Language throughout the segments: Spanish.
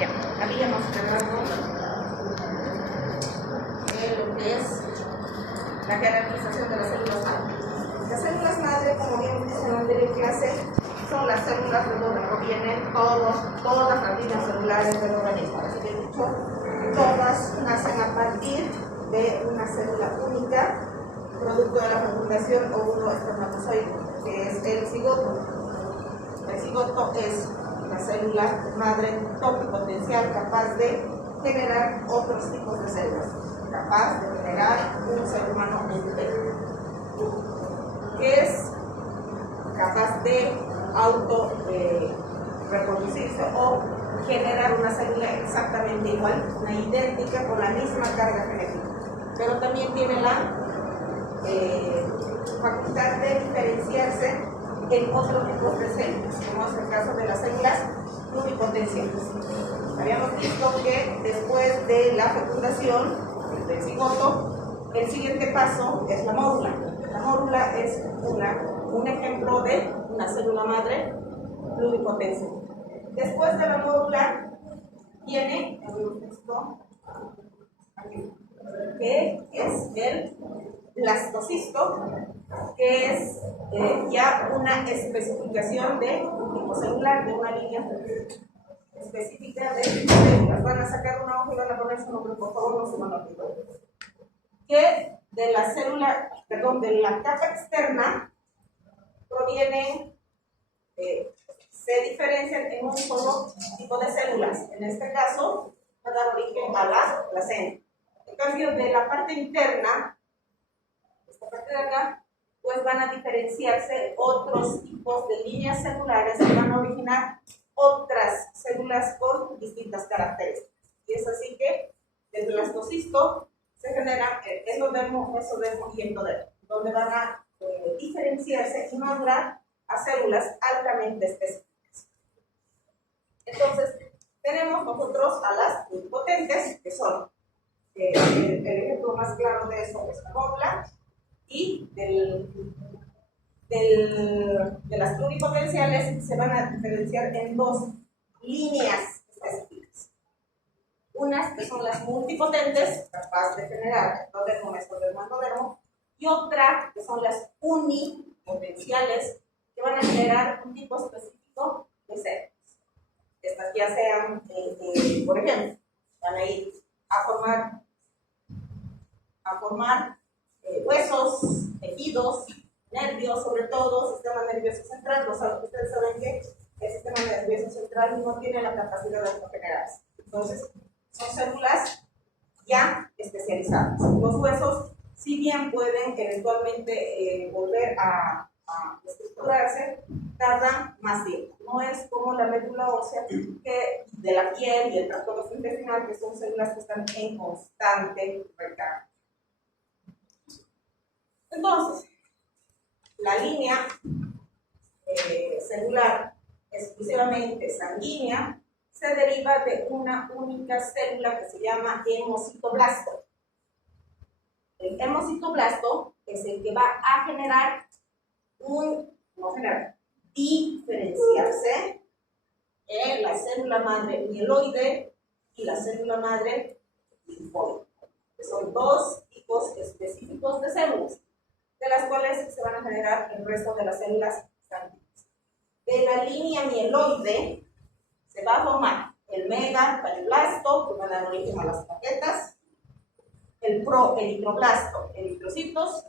Ya, habíamos quedado en lo que es la jerarquización de las células madre. Las células madre, como bien dice en la anterior clase, son las células de donde provienen todas las líneas celulares del organismo. Así que dicho, todas nacen a partir de una célula única, producto de la fecundación óvulo espermatozoide, que es el cigoto. El cigoto es la célula madre topipotencial capaz de generar otros tipos de células, capaz de generar un ser humano entero, que es capaz de reproducirse o generar una célula exactamente igual, una idéntica con la misma carga genética, pero también tiene la facultad de diferenciarse en otros tipos de células, como es el caso de las células pluripotenciales. Habíamos visto que después de la fecundación del cigoto, el siguiente paso es la mórula. La mórula es un ejemplo de una célula madre pluripotencial. Después de la mórula viene esto, que es el blastocisto, que es ya una especificación de un tipo celular, de una línea específica de células. Van a sacar una hoja y van a poner su nombre, por favor, no se van a olvidar. Que de la célula, perdón, de la capa externa provienen, se diferencian en un solo tipo de células. En este caso, va a dar origen a la placenta. En cambio, de la parte interna, esta parte de acá, pues van a diferenciarse otros tipos de líneas celulares que van a originar otras células con distintas características. Y es así que del blastocisto se genera endodermo, mesodermo y ectodermo, donde van a diferenciarse y madurar a células altamente específicas. Entonces, tenemos nosotros a las pluripotentes, que son el ejemplo más claro de eso es la mórula, y de las pluripotenciales se van a diferenciar en dos líneas específicas. Unas que son las multipotentes, capaces de generar ectodermo, mesodermo, endodermo, y otra que son las unipotenciales, que van a generar un tipo específico de células. Estas ya sean, por ejemplo, van a ir a formar huesos, tejidos, nervios, sobre todo sistema nervioso central. Ustedes saben que el sistema nervioso central no tiene la capacidad de autogenerarse. Entonces, son células ya especializadas. Los huesos, si bien pueden eventualmente volver a estructurarse, tardan más tiempo. No es como la médula ósea que de la piel y el tracto gastrointestinal, que son células que están en constante recarga. Entonces, la línea celular exclusivamente sanguínea se deriva de una única célula que se llama hemocitoblasto. El hemocitoblasto es el que va a generar diferenciarse en la célula madre mieloide y la célula madre linfoide, que son dos tipos específicos de células, de las cuales se van a generar el resto de las células sanguíneas. De la línea mieloide se va a formar el megakardioblasto, que van a dar origen a las plaquetas, el proeritroblasto, eritrocitos,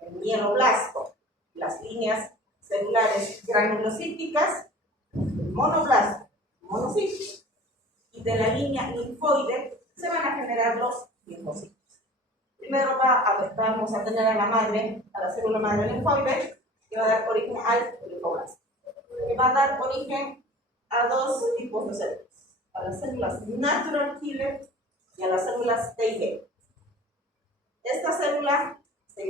el mieloblasto, las líneas celulares granulocíticas, el monoblasto, monocitos, y de la línea linfoide se van a generar los linfocitos. Primero vamos a tener a la célula madre linfoide, que va a dar origen al linfoblasto, que va a dar origen a dos tipos de células, a las células natural killer y a las células TIG. Esta célula se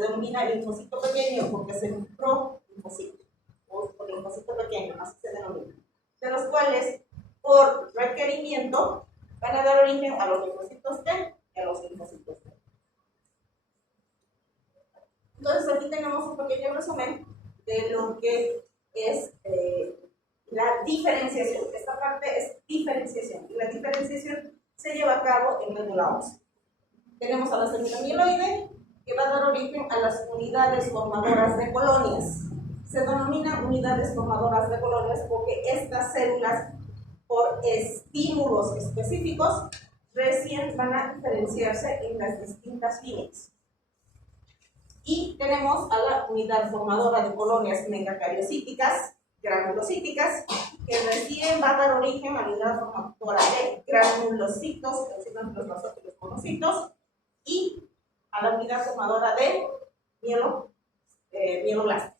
denomina linfocito pequeño porque es un prolinfocito, o linfocito pequeño, así se denomina, de los cuales por requerimiento van a dar origen a los linfocitos T y a los linfocitos T. Entonces aquí tenemos un pequeño resumen de lo que es la diferenciación. Esta parte es diferenciación. se lleva a cabo en médula ósea. Tenemos a la célula mieloide, que va a dar origen a las unidades formadoras de colonias. Se denominan unidades formadoras de colonias porque estas células, por estímulos específicos, recién van a diferenciarse en las distintas líneas. Y tenemos a la unidad formadora de colonias megacariocíticas, granulocíticas, que recién va a dar origen a la unidad formadora de granulocitos, los basófilos monocitos, y a la unidad formadora de mieloblastos.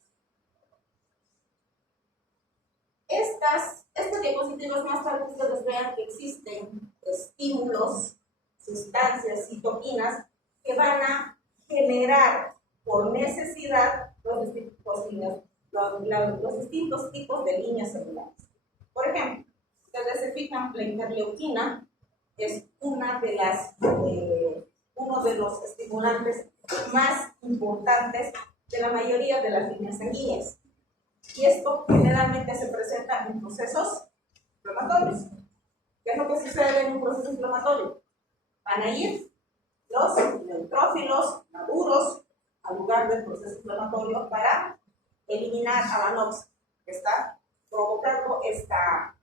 Estas diapositivas más tarde ustedes vean que existen estímulos, sustancias, citoquinas que van a generar por necesidad los distintos tipos de líneas celulares. Por ejemplo, ustedes se fijan, la interleuquina es uno de los estimulantes más importantes de la mayoría de las líneas sanguíneas. Y esto generalmente se presenta en procesos inflamatorios. ¿Qué es lo que sucede en un proceso inflamatorio? Van a ir los neutrófilos maduros al lugar del proceso inflamatorio para eliminar a la nox que está provocando esta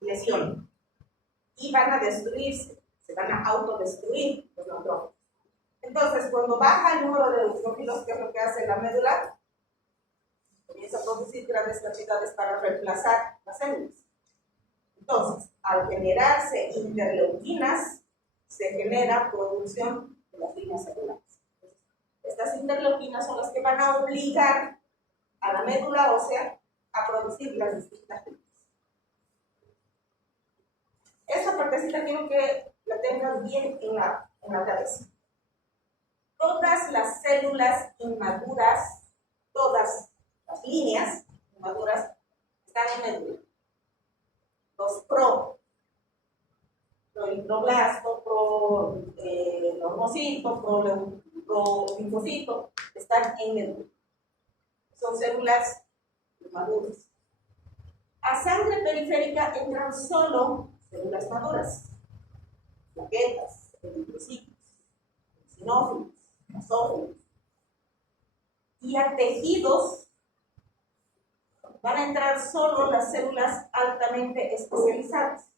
lesión. Y van a destruirse, se van a autodestruir los neutrófilos. Entonces, cuando baja el número de neutrófilos, ¿qué es lo que hace la médula? Comienza a producir grandes cantidades para reemplazar las células. Entonces, al generarse interleuquinas, se genera producción de las líneas celulares. Estas interleuquinas son las que van a obligar a la médula ósea a producir las distintas líneas. Esta partecita quiero que la tengas bien en la cabeza. Todas las células inmaduras, todas las líneas inmaduras están en médula. Los prolinfoblasto, pronormocito, prolinfocito están en médula. Son células inmaduras. A sangre periférica entran solo células maduras, plaquetas, eritrocitos, eosinófilos, basófilos. Y a tejidos van a entrar solo las células altamente especializadas.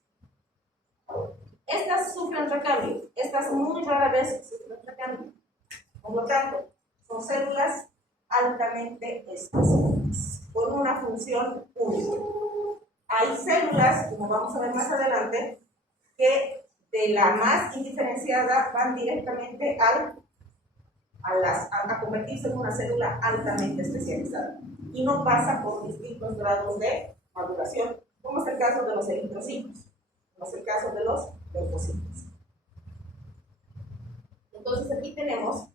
Estas sufren recambio, estas muy rara vez sufren recambio. Por lo tanto, son células altamente especializadas, con una función única. Hay células, como vamos a ver más adelante, que de la más indiferenciada van directamente a convertirse en una célula altamente especializada y no pasa por distintos grados de maduración, como es el caso de los eritrocitos, como es el caso de los leucocitos. Entonces aquí tenemos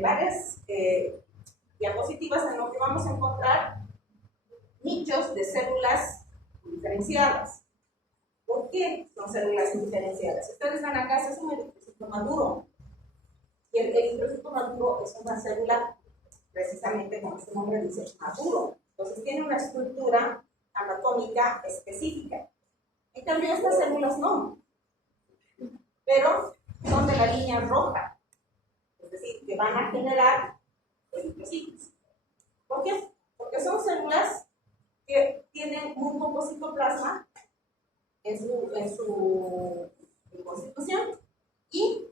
varias diapositivas en lo que vamos a encontrar nichos de células diferenciadas. ¿Por qué son células indiferenciadas? Ustedes van acá, ese es un eritrocito maduro. Y el eritrocito maduro es una célula, precisamente como su nombre dice, maduro. Entonces tiene una estructura anatómica específica. En cambio, estas células no. Pero son de la línea roja. Es decir, que van a generar eritrocitos. ¿Por qué? Porque son células que tienen muy poco citoplasma en su constitución y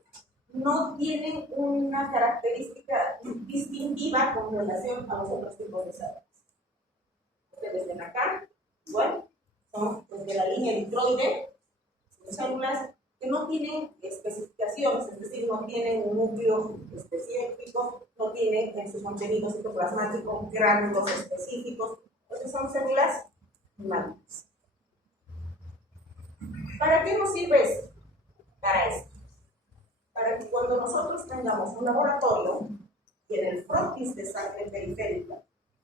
no tienen una característica distintiva con relación a los otros tipos de células. Ustedes ven acá, bueno, son de la línea eritroide, son células que no tienen especificaciones, es decir, no tienen un núcleo específico, no tienen en su contenido citoplasmático gránulos específicos. Entonces son células maduras. ¿Para qué nos sirve esto? Para esto. Para que cuando nosotros tengamos un laboratorio y en el frontis de sangre periférica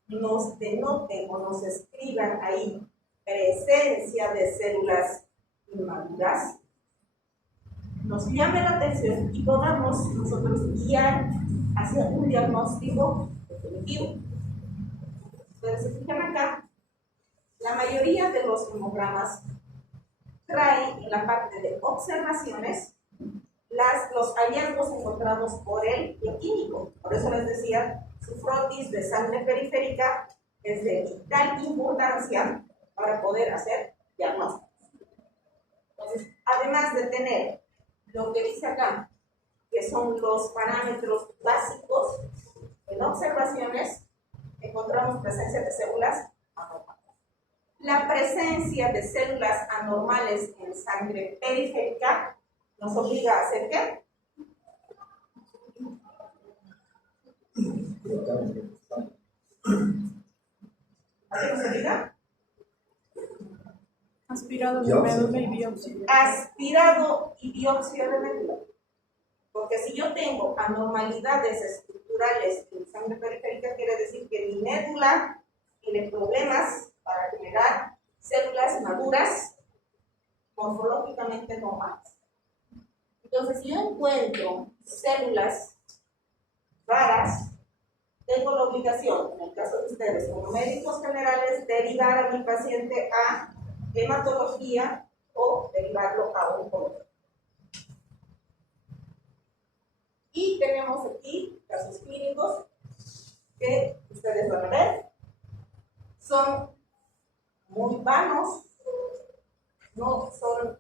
nos denoten o nos escriban ahí presencia de células inmaduras, nos llame la atención y podamos nosotros guiar hacia un diagnóstico definitivo. Ustedes se fijan acá, la mayoría de los hemogramas trae en la parte de observaciones los hallazgos encontrados por el bioquímico. Por eso les decía, su frotis de sangre periférica es de vital importancia para poder hacer diagnósticos. Entonces, además de tener lo que dice acá, que son los parámetros básicos en observaciones, encontramos presencia de células anormales. La presencia de células anormales en sangre periférica nos obliga a hacer ¿qué? ¿A qué nos obliga? Aspirado de médula y biopsia. Aspirado y biopsia de médula. Porque si yo tengo anormalidades estructurales en sangre periférica, quiere decir que mi médula tiene problemas para generar células maduras morfológicamente normales. Entonces, si yo encuentro células raras, tengo la obligación, en el caso de ustedes, como médicos generales, derivar a mi paciente a hematología o derivarlo a oncología. Y tenemos aquí casos clínicos que ustedes van a ver. Son muy vanos, no son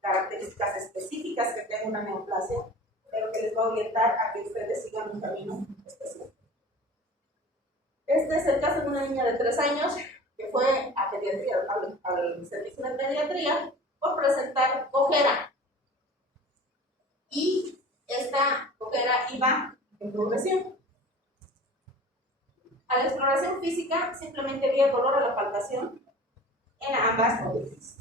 características específicas que tenga una neoplasia, pero que les va a orientar a que ustedes sigan un camino específico. Este es el caso de una niña de 3 años que fue a pediatría, al servicio de pediatría por presentar cojera. Y esta cojera iba en progresión. A la exploración física simplemente había dolor a la palpación en ambas rodillas.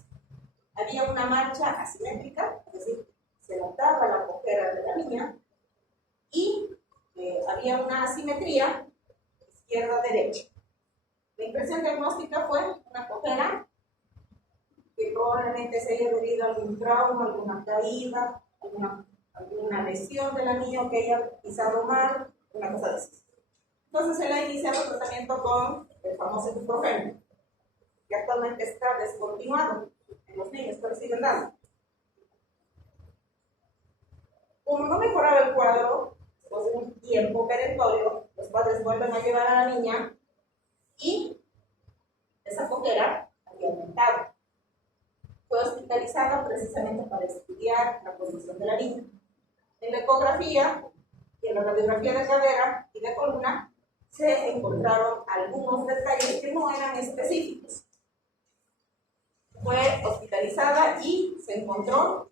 Había una marcha asimétrica, es decir, se notaba la cojera de la niña, y había una asimetría izquierda-derecha. La impresión diagnóstica fue una cojera que probablemente se haya debido a algún trauma, alguna caída, alguna lesión de la niña que haya pisado mal, una cosa de esas. Entonces se le ha iniciado tratamiento con el famoso ibuprofeno, que actualmente está descontinuado en los niños, pero siguen dando. Como no mejoraba el cuadro, después de un tiempo perentorio, los padres vuelven a llevar a la niña y esa cojera había aumentado. Fue hospitalizada precisamente para estudiar la condición de la niña. En la ecografía y en la radiografía de cadera y de columna se encontraron algunos detalles que no eran específicos. Fue hospitalizada y se encontró,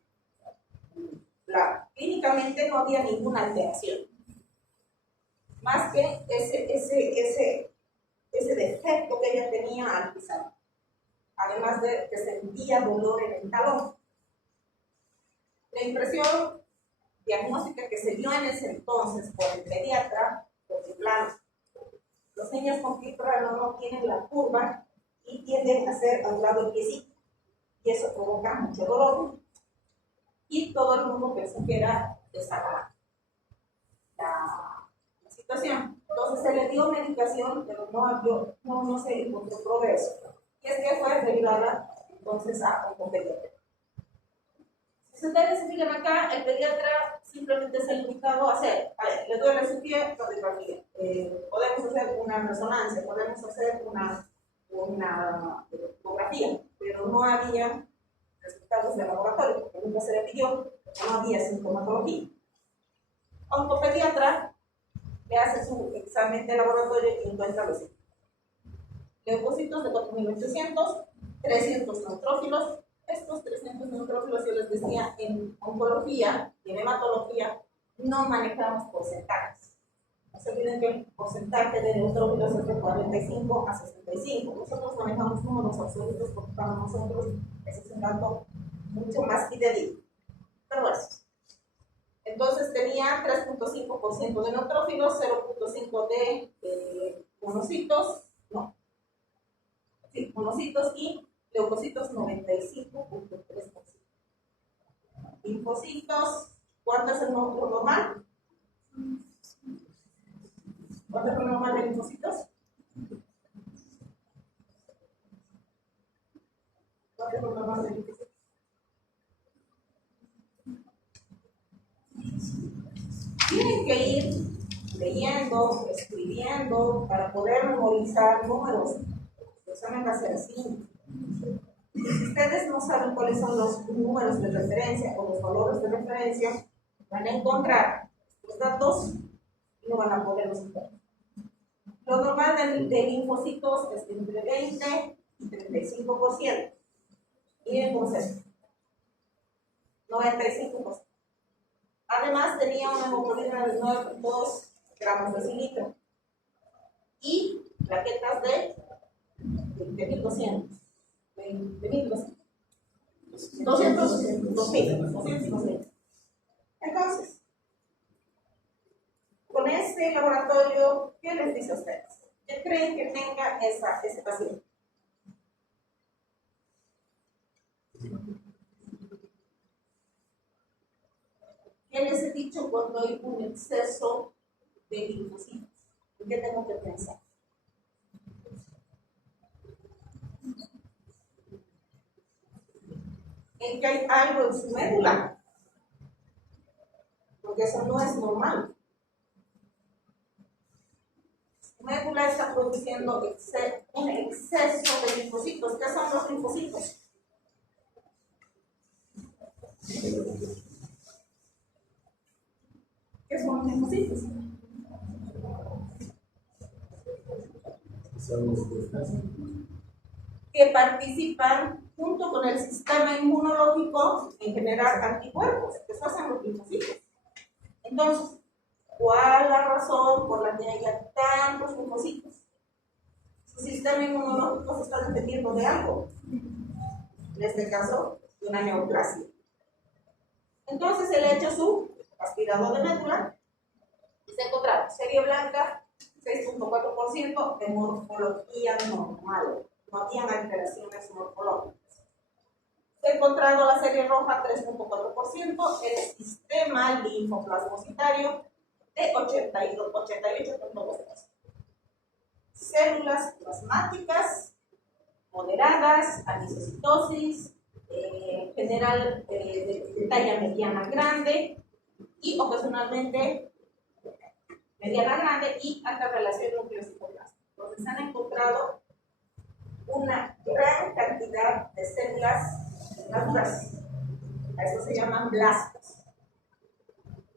clínicamente no había ninguna alteración, más que ese defecto que ella tenía al pisar, además de que sentía dolor en el talón. La impresión diagnóstica que se dio en ese entonces por el pediatra, porque claro, los niños con clítoris no tienen la curva y tienden a hacer a un lado el piecito, y eso provoca mucho dolor, y todo el mundo pensó que era esa la situación. Entonces se le dio medicación, pero no se encontró progreso, y es que fue derivada entonces a un pediatra. Si ustedes se fijan acá, el pediatra simplemente se ha limitado a hacer, le duele su pie, radiografía. Podemos hacer una resonancia, podemos hacer una ecografía, pero no había resultados de laboratorio, porque nunca se le pidió, no había sintomatología. Oncopediatra le hace su examen de laboratorio y encuentra los síntomas. Leucocitos de 4.800, 300 neutrófilos. Estos 300 neutrófilos, yo les decía, en oncología y en hematología no manejamos porcentajes. No se olviden que el porcentaje de neutrófilos es de 45 a 65. Nosotros manejamos números absolutos porque para nosotros ese es un dato mucho más fidedigno. Pero bueno, entonces tenía 3.5% de neutrófilos, 0.5% de monocitos, monocitos y leucocitos 95.3%. Linfocitos, ¿cuánto es el número normal? ¿Cuánto es el normal de linfocitos? es lo que más se dice. Tienen que ir leyendo, escribiendo, para poder memorizar números. El examen va a ser así. Si ustedes no saben cuáles son los números de referencia o los valores de referencia, van a encontrar los datos y no van a poderlos encontrar. Lo normal del linfocitos es entre 20 y 35%. Y entonces, 95%. Además, tenía una hemoglobina de 2 gramos de cilitro y plaquetas de 1200. 200. Entonces, con este laboratorio, ¿qué les dice a ustedes? ¿Qué creen que tenga ese paciente? ¿Qué les he dicho cuando hay un exceso de linfocitos? ¿En qué tengo que pensar? En que hay algo en su médula, porque eso no es normal. Su médula está produciendo un exceso de linfocitos. ¿Qué son los linfocitos? ¿Qué son los linfocitos? Que participan junto con el sistema inmunológico en generar anticuerpos. Eso hacen los linfocitos. Entonces, ¿cuál es la razón por la que haya tantos linfocitos? Su sistema inmunológico se está defendiendo de algo. En este caso, de una neoplasia. Entonces, él ha hecho su aspirado de médula y se ha encontrado serie blanca, 6.4% de morfología normal. No habían alteraciones morfológicas. Se ha encontrado la serie roja, 3.4%, el sistema linfoplasmocitario de 88.2%. Células plasmáticas moderadas, anisocitosis, general de talla mediana grande y ocasionalmente mediana grande y alta relación núcleo-citoplasma. Entonces han encontrado una gran cantidad de células maduras. A eso se llaman blastos.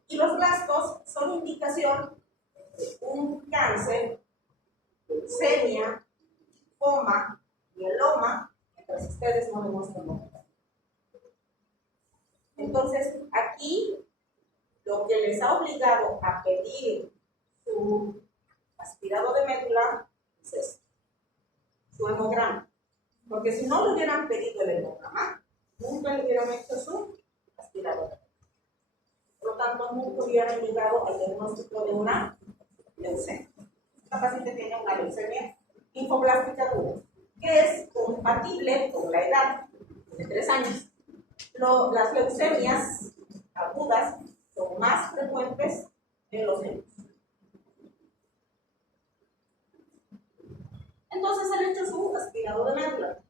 Y los blastos son indicación de un cáncer, leucemia, linfoma, mieloma, mientras ustedes no demuestran nada. Entonces, aquí lo que les ha obligado a pedir su aspirado de médula es esto, su hemograma. Porque si no le hubieran pedido el hemograma, nunca le hubieran hecho su aspirado de médula. Por lo tanto, nunca hubieran llegado al diagnóstico de una leucemia. Esta paciente tiene una leucemia linfoblástica aguda, que es compatible con la edad de 3 años. Las leucemias agudas son más frecuentes en los niños. Entonces se ha hecho su aspirado de médula,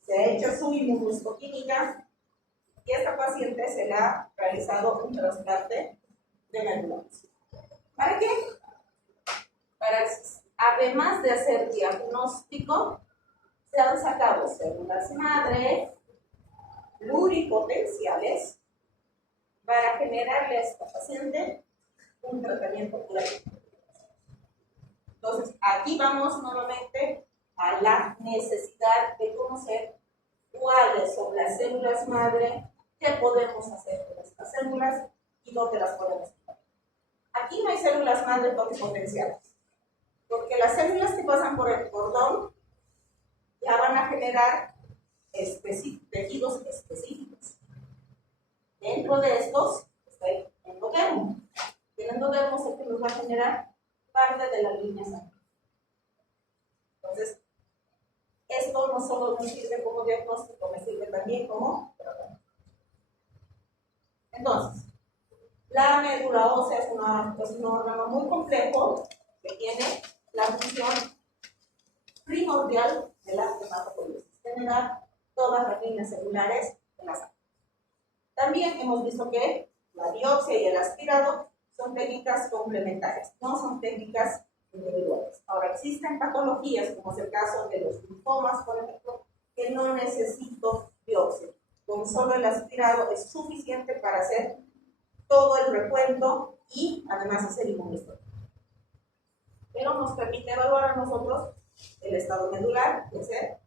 se ha hecho su inmunohistoquímica y a esta paciente se le ha realizado un trasplante de médula. ¿Para qué? Para, además de hacer diagnóstico, se han sacado células madre pluripotenciales para generarle a esta paciente un tratamiento curativo. Entonces, aquí vamos nuevamente a la necesidad de conocer cuáles son las células madre, qué podemos hacer con estas células y dónde las podemos usar. Aquí no hay células madre pluripotenciales, porque las células que pasan por el cordón ya van a generar tejidos específicos. Dentro de estos está el endodermo. El endodermo es el que nos va a generar parte de la línea sanguínea. Entonces, esto no solo me sirve como diagnóstico, me sirve también como tratamiento. Entonces, la médula ósea es un órgano muy complejo que tiene la función primordial de la hematopoiesis, generar todas las líneas celulares en la sangre. También hemos visto que la biopsia y el aspirado son técnicas complementarias, no son técnicas individuales. Ahora, existen patologías, como es el caso de los linfomas, por ejemplo, que no necesito biopsia. Con solo el aspirado es suficiente para hacer todo el recuento y además hacer inmunohistoquímica. Pero nos permite evaluar a nosotros el estado medular, que es en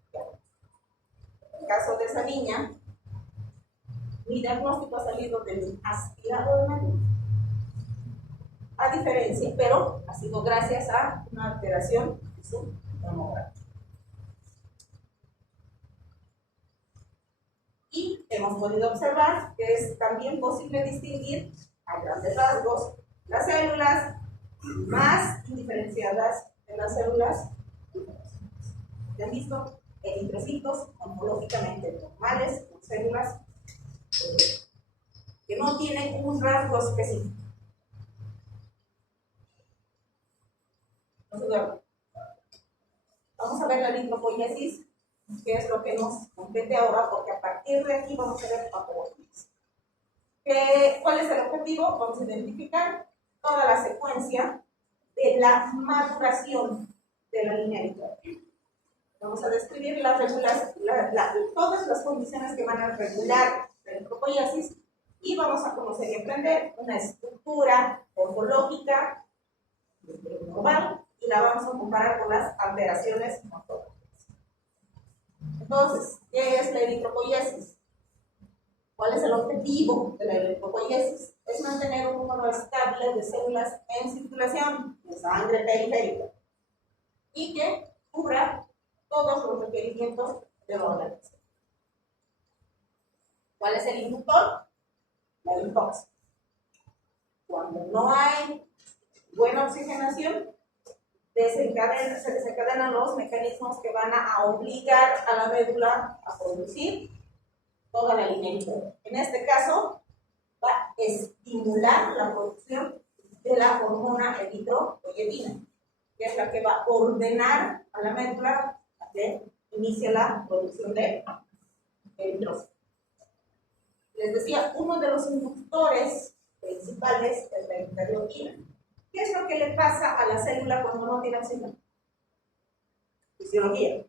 el caso de esa niña, mi diagnóstico ha salido del aspirado de médula. A diferencia, pero ha sido gracias a una alteración de su tomografía. Y hemos podido observar que es también posible distinguir a grandes rasgos las células más indiferenciadas de las células. ¿Se han visto? Eritrocitos homológicamente normales, con células que no tienen un rasgo específico. No se duerman. Vamos a ver la eritropoiesis, que es lo que nos compete ahora, porque a partir de aquí vamos a ver patologías. ¿Cuál es el objetivo? Vamos a identificar toda la secuencia de la maduración de la línea eritropoiesis. Vamos a describir todas las condiciones que van a regular la eritropoiesis y vamos a conocer y aprender una estructura morfológica normal y la vamos a comparar con las alteraciones morfológicas. Entonces, ¿qué es la eritropoiesis? ¿Cuál es el objetivo de la eritropoiesis? Es mantener un número estable de células en circulación, de sangre periférica, y que cubra todos los requerimientos del organismo. ¿Cuál es el inductor? La linfoxia. Cuando no hay buena oxigenación, se desencadenan los mecanismos que van a obligar a la médula a producir toda la línea eritropoiesis. En este caso, va a estimular la producción de la hormona eritropoietina, que es la que va a ordenar a la médula a que inicie la producción de eritrocitos. Les decía, uno de los inductores principales es la interleuquina. ¿Qué es lo que le pasa a la célula cuando no tiene oxígeno? Fisiología.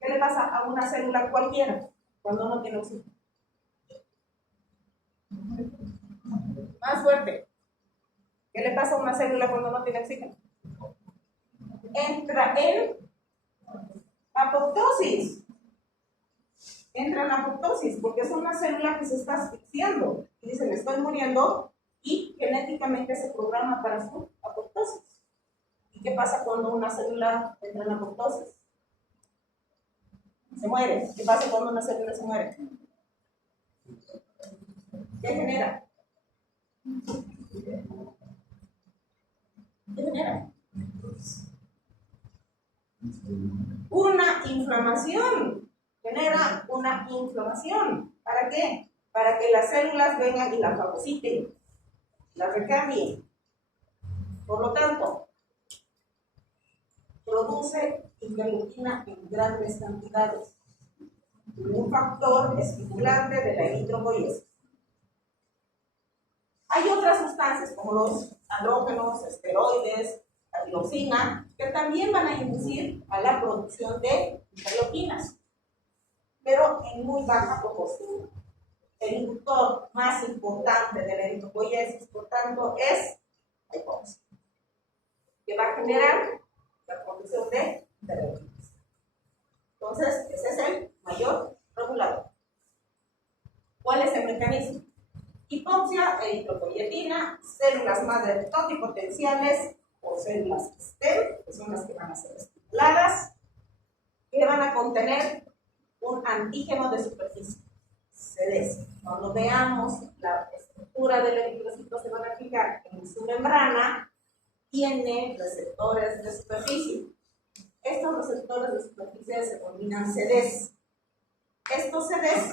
¿Qué le pasa a una célula cualquiera cuando no tiene oxígeno? Más fuerte. ¿Qué le pasa a una célula cuando no tiene oxígeno? Entra en apoptosis. Entra en apoptosis porque es una célula que se está asfixiando y dice, me estoy muriendo, y genéticamente se programa para su apoptosis. ¿Y qué pasa cuando una célula entra en apoptosis? Se muere. ¿Qué pasa cuando una célula se muere? ¿Qué genera? ¿Qué genera? Una inflamación. Genera una inflamación. ¿Para qué? Para que las células vengan y la fagociten, la recambien. Por lo tanto, produce interleuquina en grandes cantidades. Un factor estimulante de la eritropoiesis. Hay otras sustancias como los andrógenos, esteroides, la tiroxina, que también van a inducir a la producción de interleuquinas, pero en muy baja proporción. El inductor más importante de la eritropoiesis, por tanto, es la hipoxia, que va a generar la producción de interleuquinas. Entonces, ese es el mayor regulador. ¿Cuál es el mecanismo? Hipoxia, eritropoietina, células madre totipotenciales o células STEM, que son las que van a ser estimuladas, que van a contener un antígeno de superficie, CDS. Cuando veamos la estructura del eritrocito, se van a fijar en su membrana, tiene receptores de superficie. Estos receptores de superficie se denominan CDs. Estos CDs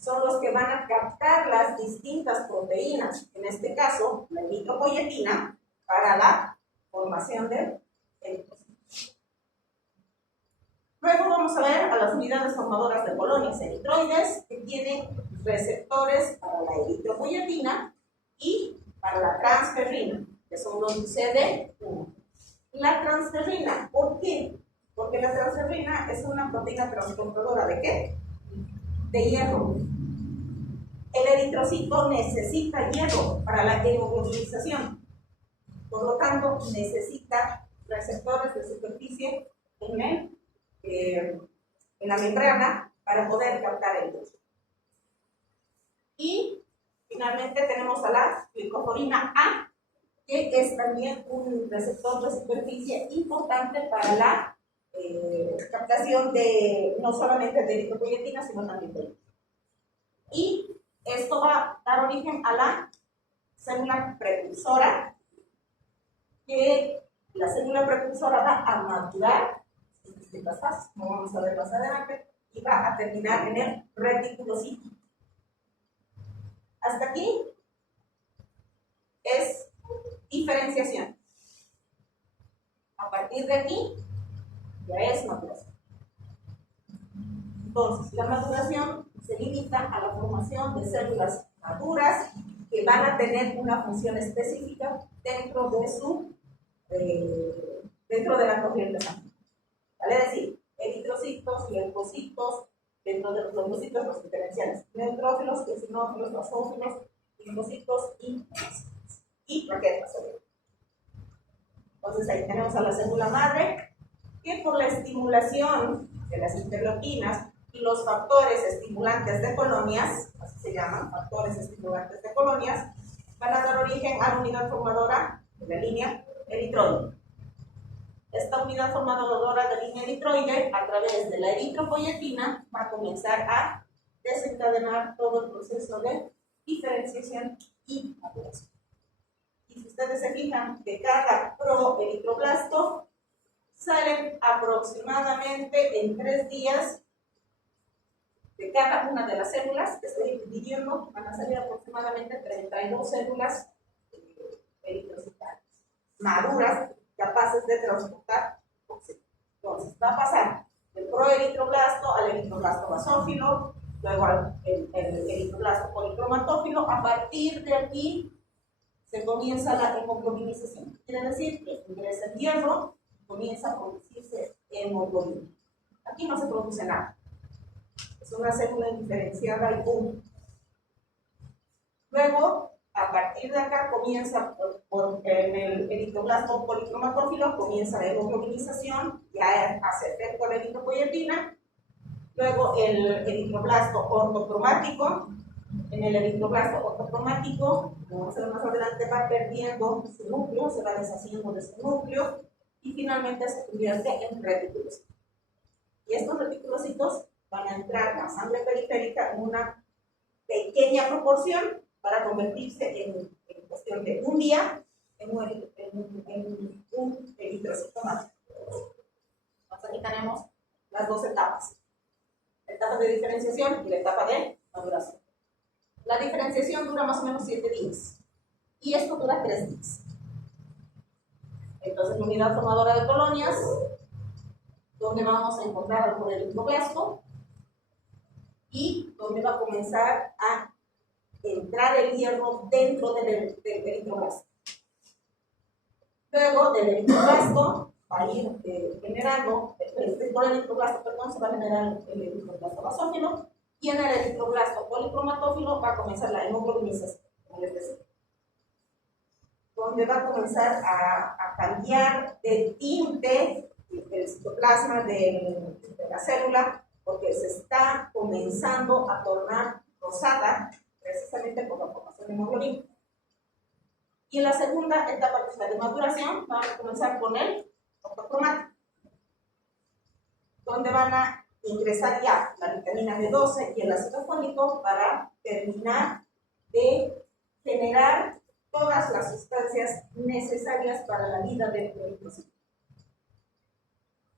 son los que van a captar las distintas proteínas, en este caso la eritropoietina, para la formación de eritrocitos. Luego vamos a ver a las unidades formadoras de colonias eritroides que tienen receptores para la eritropoyetina y para la transferrina, que son los CD1. La transferrina, ¿por qué? Porque la transferrina es una proteína transportadora ¿de qué? De hierro. El eritrocito necesita hierro para la hemoglobinización. Por lo tanto, necesita receptores de superficie en la membrana para poder captar el hierro. Y finalmente tenemos a la glicoforina A, que es también un receptor de superficie importante para la captación de no solamente de eritropoyetina, sino también de hierro. Y esto va a dar origen a la célula precursora, que la célula precursora va a madurar en distintas fases, como vamos a ver más adelante, y va a terminar en el reticulocito. Hasta aquí es diferenciación. A partir de aquí ya es maduración. Entonces, la maduración se limita a la formación de células maduras que van a tener una función específica dentro de la corriente sanguínea. ¿Vale? Es decir, eritrocitos, leucocitos, dentro de los leucocitos los diferenciales neutrófilos, eosinófilos, basófilos, linfocitos y plaquetas. Entonces ahí tenemos a la célula madre que por la estimulación de las interleuquinas y los factores estimulantes de colonias, así se llaman, factores estimulantes de colonias, van a dar origen a la unidad formadora de la línea eritroide. Esta unidad formadora de línea eritroide, a través de la eritropoyetina, va a comenzar a desencadenar todo el proceso de diferenciación y maduración. Y si ustedes se fijan, de cada proeritroblasto salen aproximadamente en 3 días de cada una de las células que estoy dividiendo, van a salir aproximadamente 32 células eritrocitales maduras, capaces de transportar oxígeno. Entonces, va a pasar del proeritroblasto al eritroblasto basófilo, luego el eritroblasto policromatófilo. A partir de aquí se comienza la hemoglobinización. Quiere decir que ingresa el hierro, comienza a producirse hemoglobina. Aquí no se produce nada. Es una célula indiferenciada y punto. Luego, a partir de acá comienza, en el eritroblasto policromatófilo, comienza la hemoglobinización, ya hace efecto la eritropoyetina. Luego el eritroblasto ortocromático, en el eritroblasto ortocromático, como vamos a ver más adelante, va perdiendo su núcleo, se va deshaciendo de su núcleo y finalmente se convierte en retículos. Y estos reticulocitos van a entrar a la sangre periférica en una pequeña proporción para convertirse en cuestión de un día en un eritrocito más. Entonces aquí tenemos las 2 etapas. La etapa de diferenciación y la etapa de maduración. La diferenciación dura más o menos 7 días y esto dura 3 días. Entonces, la unidad formadora de colonias, donde vamos a encontrar el eritroblasto y donde va a comenzar a entrar el hierro dentro del eritroblasto. Luego del eritroblasto va a ir generando, dentro del eritroblasto, perdón, se va a generar el eritroblasto basófilo, y en el eritroblasto policromatófilo va a comenzar la hemoglobinización, como les decía, donde va a comenzar a cambiar de tinte el citoplasma de la célula, porque se está comenzando a tornar rosada, precisamente por la formación de hemoglobina. Y en la segunda etapa, que es la de maduración, van a comenzar con el ortocromático, donde van a ingresar ya la vitamina B12 y el ácido fólico para terminar de generar todas las sustancias necesarias para la vida del eritrocito.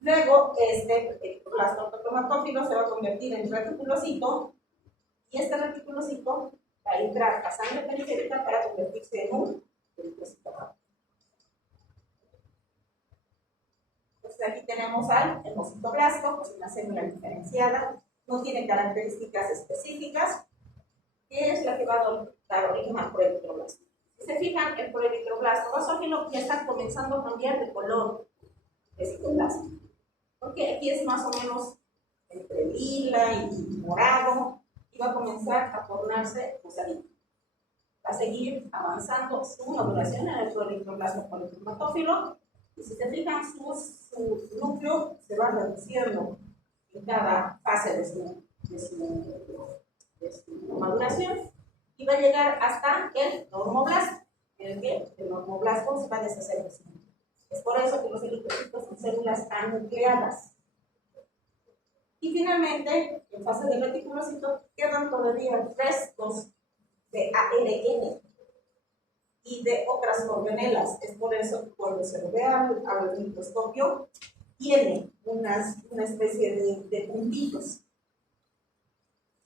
Luego, el eritroblasto ortocromatófilo se va a convertir en reticulocito y este reticulocito va a entrar a sangre periférica para convertirse en un eritrocito. Entonces aquí tenemos al hemocitoblasto, pues una célula diferenciada, no tiene características específicas, que es la que va a dar origen al proeritroblasto. Si se fijan, el proeritroblasto basófilo ya está comenzando a cambiar de color de citoplasma, porque aquí es más o menos entre lila y morado, y va a comenzar a tornarse rosadito. Va a seguir avanzando su maduración en el proeritroblasma policromatófilo, y si se fijan, su núcleo se va reduciendo en cada fase de su maduración, y va a llegar hasta el normoblasto, en el que el normoblasto se va a deshacer de sí. Es por eso que los eritrocitos son células anucleadas. Y finalmente, en fase de reticulocito, quedan todavía restos de ARN y de otras organelas. Es por eso que cuando se lo ve al microscopio, tiene una especie de puntitos.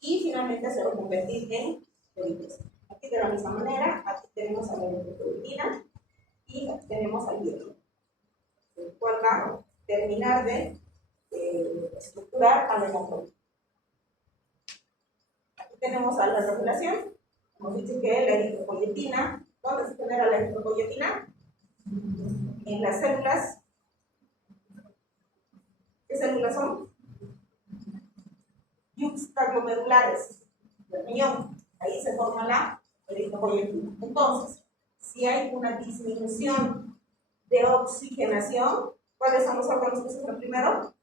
Y finalmente se va a convertir en eritrocito. Aquí de la misma manera, aquí tenemos a la eritropoietina y aquí tenemos al hierro, el cual va a terminar de estructurar a la hemoglobina. Aquí tenemos a la regulación. Hemos dicho que la eritropoietina, ¿dónde se genera la eritropoietina? En las células. ¿Qué células son? Yuxtaglomerulares del riñón. Ahí se forma la eritropoietina. Entonces, si hay una disminución de oxigenación, ¿cuáles son los órganos que sufren primero?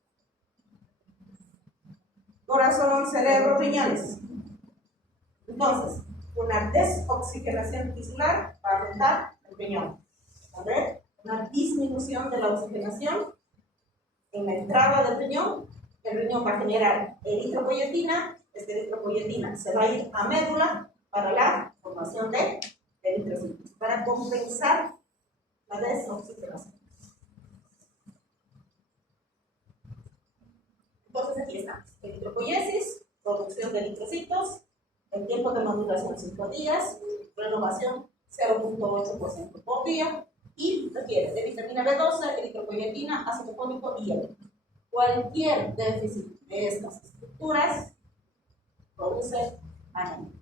Corazón, cerebro, riñones. Entonces, una desoxigenación tisular va a aumentar el riñón. A ver, una disminución de la oxigenación en la entrada del riñón, el riñón va a generar eritropoietina, esta eritropoietina se va a ir a médula para la formación de eritrocitos, para compensar la desoxigenación. Entonces aquí estamos, eritropoiesis, producción de eritrocitos, el tiempo de maduración 5 días, renovación 0.8% por día, y requiere de vitamina B12, eritropoietina, ácido fólico y hierro. Cualquier déficit de estas estructuras produce anemia.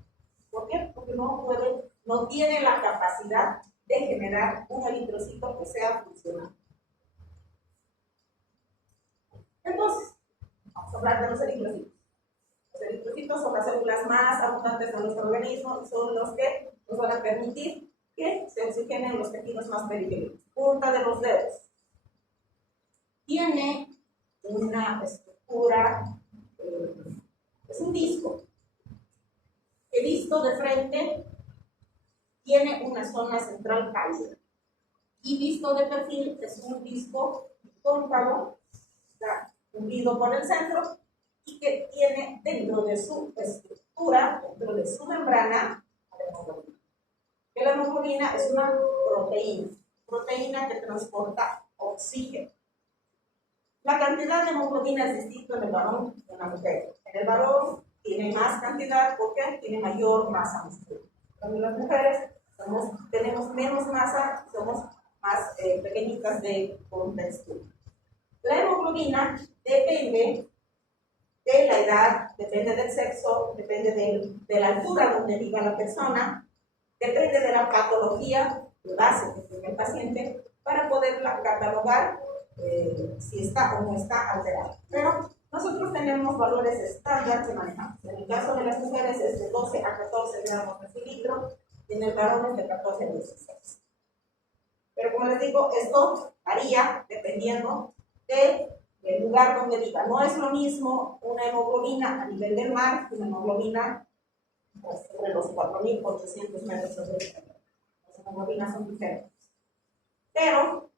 ¿Por qué? Porque no tiene la capacidad de generar un eritrocito que sea funcional. Entonces, vamos a hablar de los eritrocitos. Los eritrocitos son las células más abundantes en nuestro organismo y son los que nos van a permitir que se oxigenen los tejidos más periféricos. Punta de los dedos. Tiene una estructura, es un disco, que visto de frente tiene una zona central cálida, y visto de perfil es un disco cóncavo, está hundido por el centro, y que tiene dentro de su estructura, dentro de su membrana, la hemoglobina. Que la hemoglobina es una proteína que transporta oxígeno. La cantidad de hemoglobina es distinta en el varón y en la mujer. En el varón tiene más cantidad porque tiene mayor masa muscular. En las mujeres tenemos menos masa, somos más pequeñitas de contextura. La hemoglobina depende de la edad, depende del sexo, depende de la altura donde viva la persona, depende de la patología de base que tiene el paciente para poderla catalogar si está o no está alterada. Pero nosotros tenemos valores estándar que manejamos. En el caso de las mujeres es de 12 a 14 gramos por cilindro y en el varón es de 14 a 16. Pero como les digo, esto varía dependiendo del lugar donde viva. No es lo mismo una hemoglobina a nivel del mar que una hemoglobina sobre los 4.800 metros sobre el suelo. Las hemoglobinas son diferentes. Pero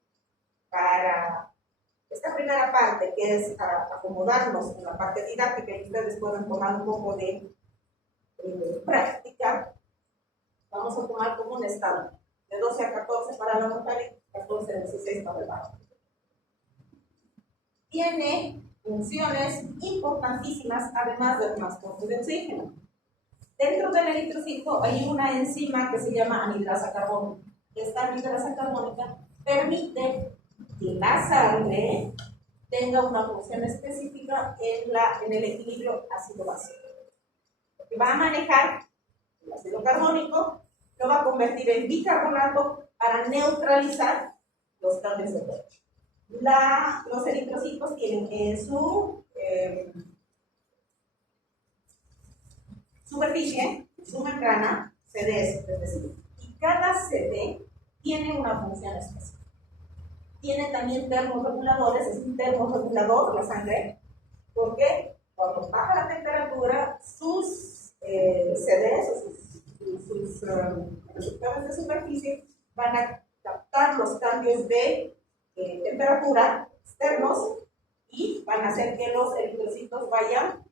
para esta primera parte, que es acomodarnos en la parte didáctica y ustedes puedan tomar un poco de práctica, vamos a tomar como un estado de 12 a 14 para la mujer y 14 a 16 para el varón. Tiene funciones importantísimas, además del transporte de oxígeno. Dentro del eritrocito hay una enzima que se llama anidrasa carbónica. Esta anidrasa carbónica permite que la sangre tenga una función específica en el equilibrio ácido-básico. Porque va a manejar el ácido carbónico, lo va a convertir en bicarbonato para neutralizar los cambios de pH. Los eritrocitos tienen en su superficie, su membrana, CDs, es decir, y cada CD tiene una función específica. Tiene también termorreguladores, es un termorregulador la sangre, porque cuando baja la temperatura, sus CDs o sus receptores de superficie van a captar los cambios de temperatura externos y van a hacer que los eritrocitos vayan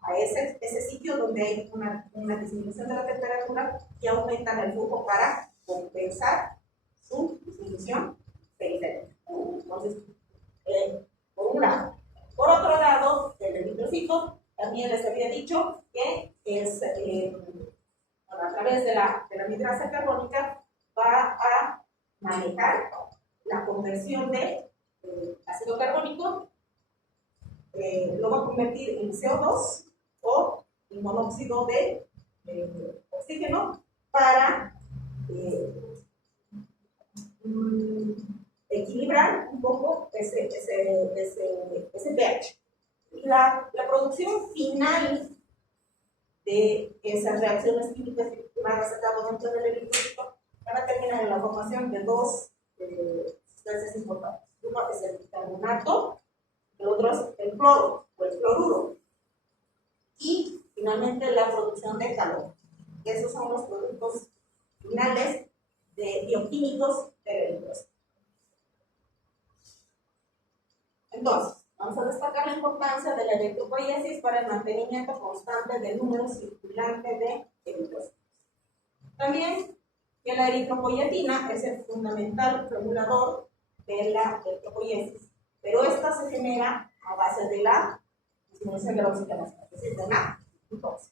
a ese sitio donde hay una disminución de la temperatura y aumentan el flujo para compensar su disminución periférica. Entonces, por un lado. Por otro lado, el eritrocito, también les había dicho que es, a través de la amidrasa carbónica, va a manejar la conversión de ácido carbónico, lo va a convertir en CO2 o en monóxido de oxígeno para equilibrar un poco ese pH. La producción final de esas reacciones químicas que van a sacar dentro del eritrocito van a terminar en la formación de dos sustancias importantes. Uno es el bicarbonato, el otro es el cloro o el cloruro. Y finalmente la producción de calor. Esos son los productos finales bioquímicos del eritrocito. Entonces, vamos a destacar la importancia de la eritropoiesis para el mantenimiento constante del número circulante de eritrocitos. También que la eritropoietina es el fundamental regulador de la eritropoiesis, pero esta se genera a base de la disminución de la oxigenación, es decir, de una glucosa.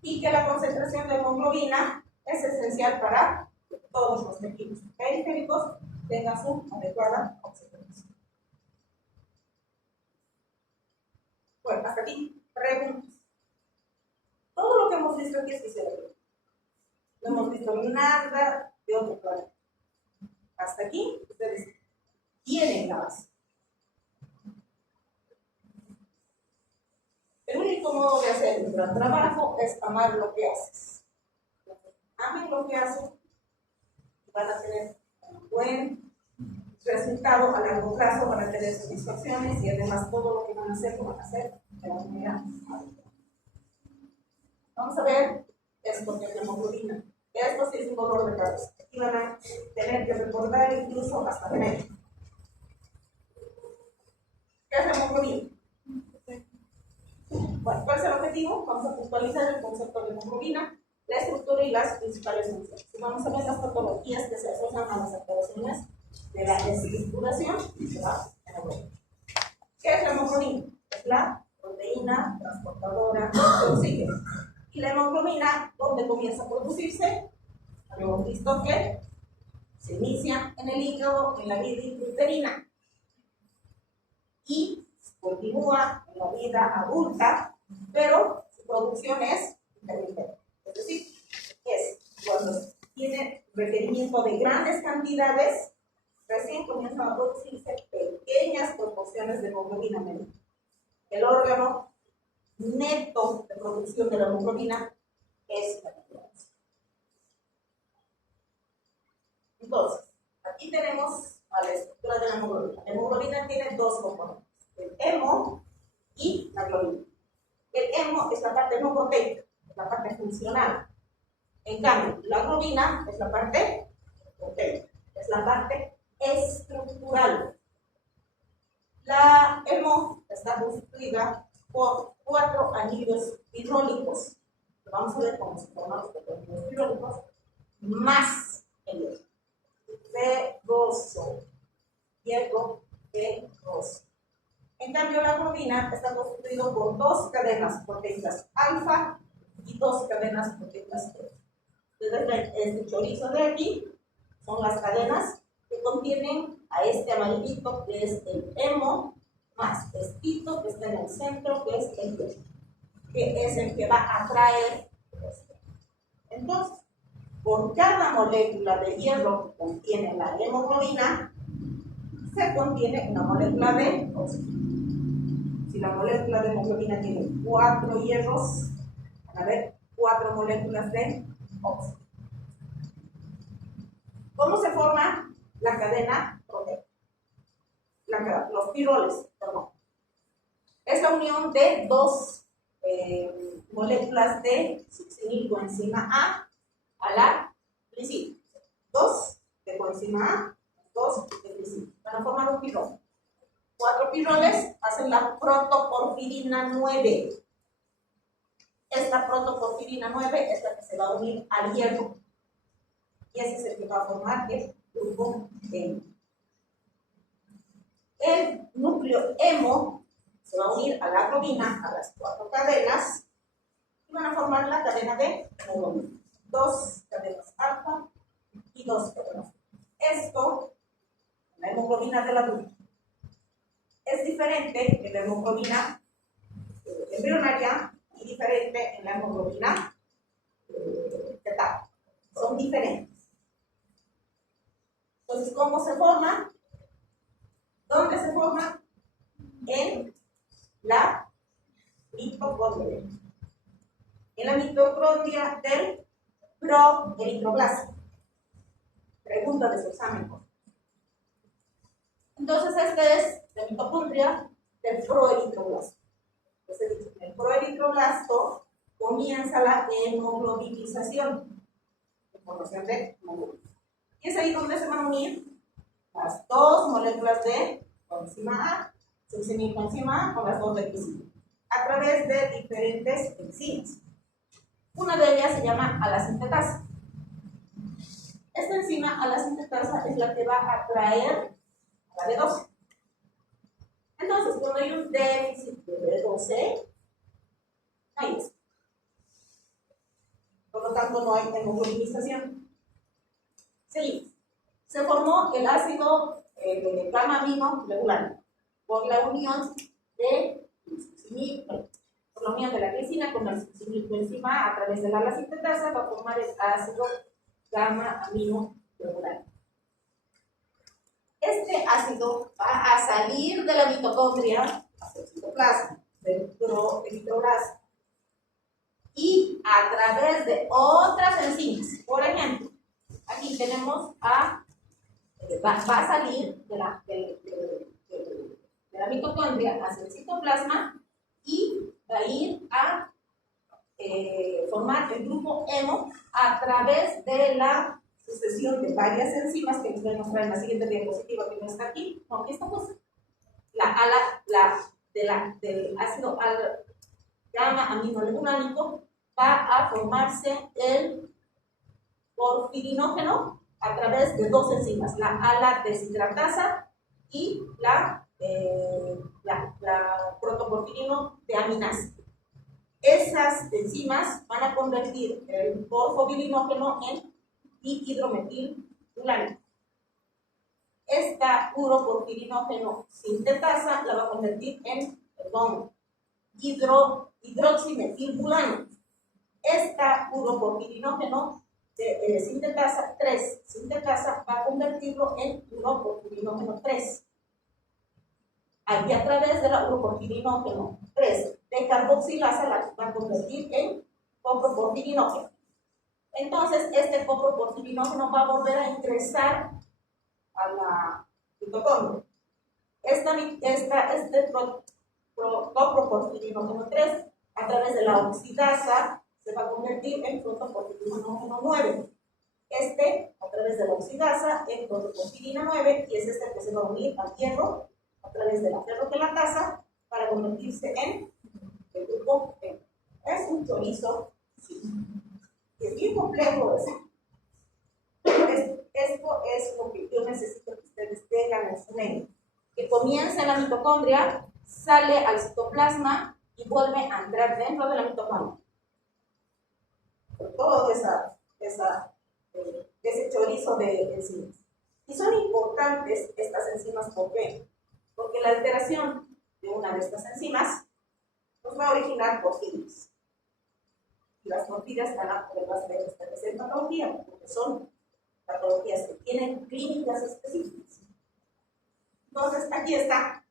Y que la concentración de hemoglobina es esencial para que todos los tejidos periféricos tengan su adecuada oxigenación. Bueno, hasta aquí, preguntas. Todo lo que hemos visto aquí es fisiología. No hemos visto nada de otro planeta. Hasta aquí, ustedes tienen la base. El único modo de hacer un gran trabajo es amar lo que haces. Amen lo que hacen y van a tener un buen resultado a largo plazo, van a tener satisfacciones y además todo lo que van a hacer lo van a hacer de la manera adecuada. Vamos a ver esto que es la hemoglobina. Esto sí es un dolor de cabeza. Aquí van a tener que recordar incluso hasta tener. ¿Qué es la hemoglobina? Bueno, ¿cuál es el objetivo? Vamos a puntualizar el concepto de hemoglobina, la estructura y las principales funciones. Y vamos a ver las patologías que se asocian a las alteraciones de la estructuración de la hemoglobina. ¿Qué es la hemoglobina? Es la proteína transportadora de oxígeno. Y la hemoglobina, ¿dónde comienza a producirse? Habíamos visto que se inicia en el hígado, en la vida intrauterina, y continúa en la vida adulta, pero su producción es intermitente. Es decir, es cuando tiene requerimiento de grandes cantidades, recién comienzan a producirse pequeñas proporciones de hemoglobina media. El órgano neto de producción de la hemoglobina es la hemoglobina. Entonces, aquí tenemos a la estructura de la hemoglobina. La hemoglobina tiene dos componentes, el hemo y la globina. El hemo es la parte no proteica, es la parte funcional. En cambio, la globina es la parte proteica, es la parte estructural. La hemo está constituida por 4 anillos pirrónicos, que vamos a ver cómo se forman los anillos pirrónicos, más el hierro. Ferroso. Hierro ferroso. En cambio, la globina está constituida por 2 cadenas proteicas alfa y 2 cadenas proteicas beta. Ustedes ven este chorizo de aquí, son las cadenas que contienen a este amarillito que es el hemo, más estito que está en el centro, que es el hierro, que es el que va a atraer. Entonces, por cada molécula de hierro que contiene la hemoglobina, se contiene una molécula de oxígeno. Si la molécula de hemoglobina tiene 4 hierros, van a haber 4 moléculas de oxígeno. ¿Cómo se forma la cadena proteica? Los piroles, perdón. Es la unión de dos moléculas de succinilcoenzima A la glicina. 2 de coenzima A, 2 de glicina. Van a formar un pirol. 4 piroles hacen la protoporfirina 9. Esta protoporfirina 9 es la que se va a unir al hierro. Y ese es el que va a formar el grupo hemo. El núcleo hemo se va a unir a la globina, a las 4 cadenas, y van a formar la cadena de hemoglobina. 2 cadenas alfa y 2 cadenas. Esto, la hemoglobina de la adulto, es diferente en la hemoglobina embrionaria y diferente en la hemoglobina fetal. Son diferentes. Entonces, ¿cómo se forma? ¿Dónde se forma? En la mitocondria. En la mitocondria del proeritroblasta. Pregunta de su examen. Entonces, esta es la mitocondria del proeritroblasta. Entonces, en el proeritroblasto comienza la hemoglobinización. Formación de hemoglobina. Y es ahí donde se van a unir las 2 moléculas de coenzima A, succinilcoenzima A, con las 2 de glicina, a través de diferentes enzimas. Una de ellas se llama alasintetasa. Esta enzima alasintetasa es la que va a atraer a la B12. Entonces, cuando hay un déficit de B12, no hay eso. Por lo tanto, no hay hemoglobinización. Seguimos. Se formó el ácido gamma-amino regular por la unión de la glicina con el succinilcoenzima a través de la alasintetasa para formar el ácido gamma-amino regular. Este ácido va a salir de la mitocondria hacia el citoplasma, del proeritroblasta, y a través de otras enzimas. Por ejemplo, aquí tenemos va a salir de la mitocondria hacia el citoplasma y va a ir a formar el grupo hemo a través de la sucesión de varias enzimas que les voy a mostrar en la siguiente diapositiva, que no está aquí. No, aquí está pues. Del ácido gamma-aminolevulánico va a formarse el porfirinógeno a través de 2 enzimas, la ala-deshidratasa y la protoporfirino deaminasa. Esas enzimas van a convertir el porfobirinógeno en dihidrometilgulánico. Esta uroporfirinógeno sintetasa la va a convertir en, hidroximetilgulánico. Esta uroporfirinógeno sintetasa 3 sintetasa va a convertirlo en uroporfirinógeno 3. Aquí a través de la uroporfirinógeno 3 de carboxilasa la va a convertir en coproporfirinógeno. Entonces, este coproporfirinógeno va a volver a ingresar a la mitocondria. Este coproporfirinógeno 3 a través de la oxidasa se va a convertir en protoporfirinógeno 9. A través de la oxidasa en protoporfirina 9, y es este que se va a unir al hierro a través de la ferroquelatasa para convertirse en el grupo hemo. Es un chorizo, sí. Y es bien complejo eso. Esto es lo que yo necesito que ustedes tengan en su mente. Que comienza en la mitocondria, sale al citoplasma y vuelve a entrar dentro de la mitocondria. Por todo ese chorizo de enzimas. Y son importantes estas enzimas, ¿por qué? Porque la alteración de una de estas enzimas nos va a originar porfirias. Y las porfirias van a poder establecer patología, porque son patologías que tienen clínicas específicas. Entonces, aquí está.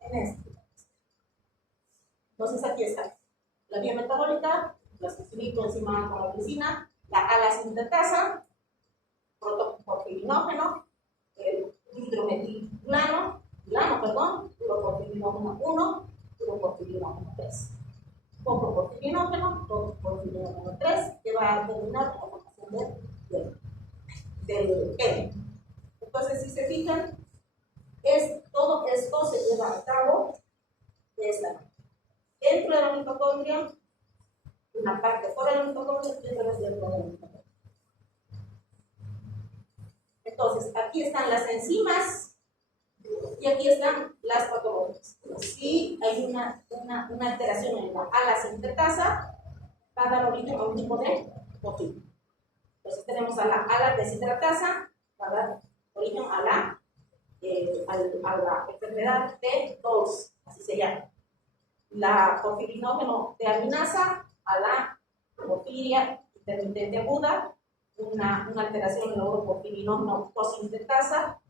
En este. Entonces, aquí está. La vía metabólica, la succinito enzima con la glicina, la ala-sintetasa, protoporfirinógeno, el hidrometilglano, uroporfirinógeno 1, uroporfirinógeno 3. Coproporfirinógeno, porfirinógeno 3, que va a determinar la formación del N. Entonces, si se fijan, todo esto se lleva a cabo de esta manera. Dentro de la mitocondria, una parte fuera de la mitocondria y otra vez dentro de la mitocondria. Entonces, aquí están las enzimas y aquí están las patologías. Si hay una alteración en la ala-sintetasa, va a dar origen a un tipo de proteína. Entonces, tenemos a la ala-deshidratasa, va a dar origen a la enfermedad de Dawes, así se llama. La porfirinógeno de aminasa a la porfiria intermitente aguda, una alteración en la uroporfirinógeno cosintetasa.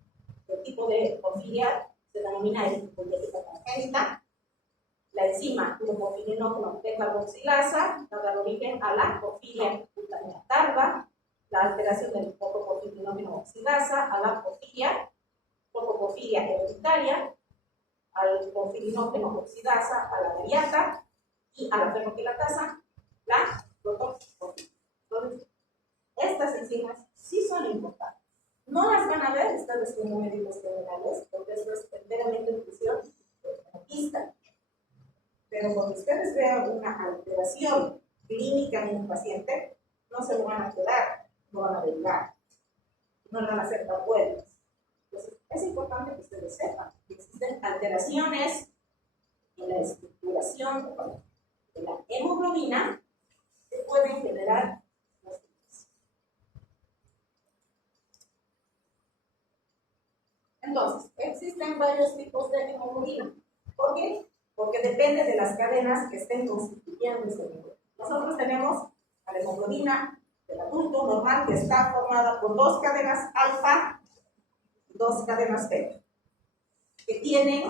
El tipo de porfiria se denomina eritropoyética congénita. La enzima uroporfirinógeno decarboxilasa va a dar origen a la porfiria cutánea tarda. La alteración del protoporfirinógeno oxidasa a la porfiria hereditaria, al porfirinógeno oxidasa, a la variata y a la fenoquilatasa, la protoporfirina. Entonces, estas enzimas sí son importantes. No las van a ver ustedes como médicos generales, porque eso es enteramente intuición terapista. Pero cuando ustedes vean una alteración clínica en un paciente, no se lo van a quedar, no van a derivar, no le van a hacer tan buenas. Entonces, es importante que ustedes sepan que existen alteraciones en la estructuración de la hemoglobina que pueden generar los virus. Entonces, existen varios tipos de hemoglobina. ¿Por qué? Porque depende de las cadenas que estén constituyendo ese hemoglobina. Nosotros tenemos la hemoglobina del adulto normal que está formada por 2 cadenas alfa y 2 cadenas beta, que tienen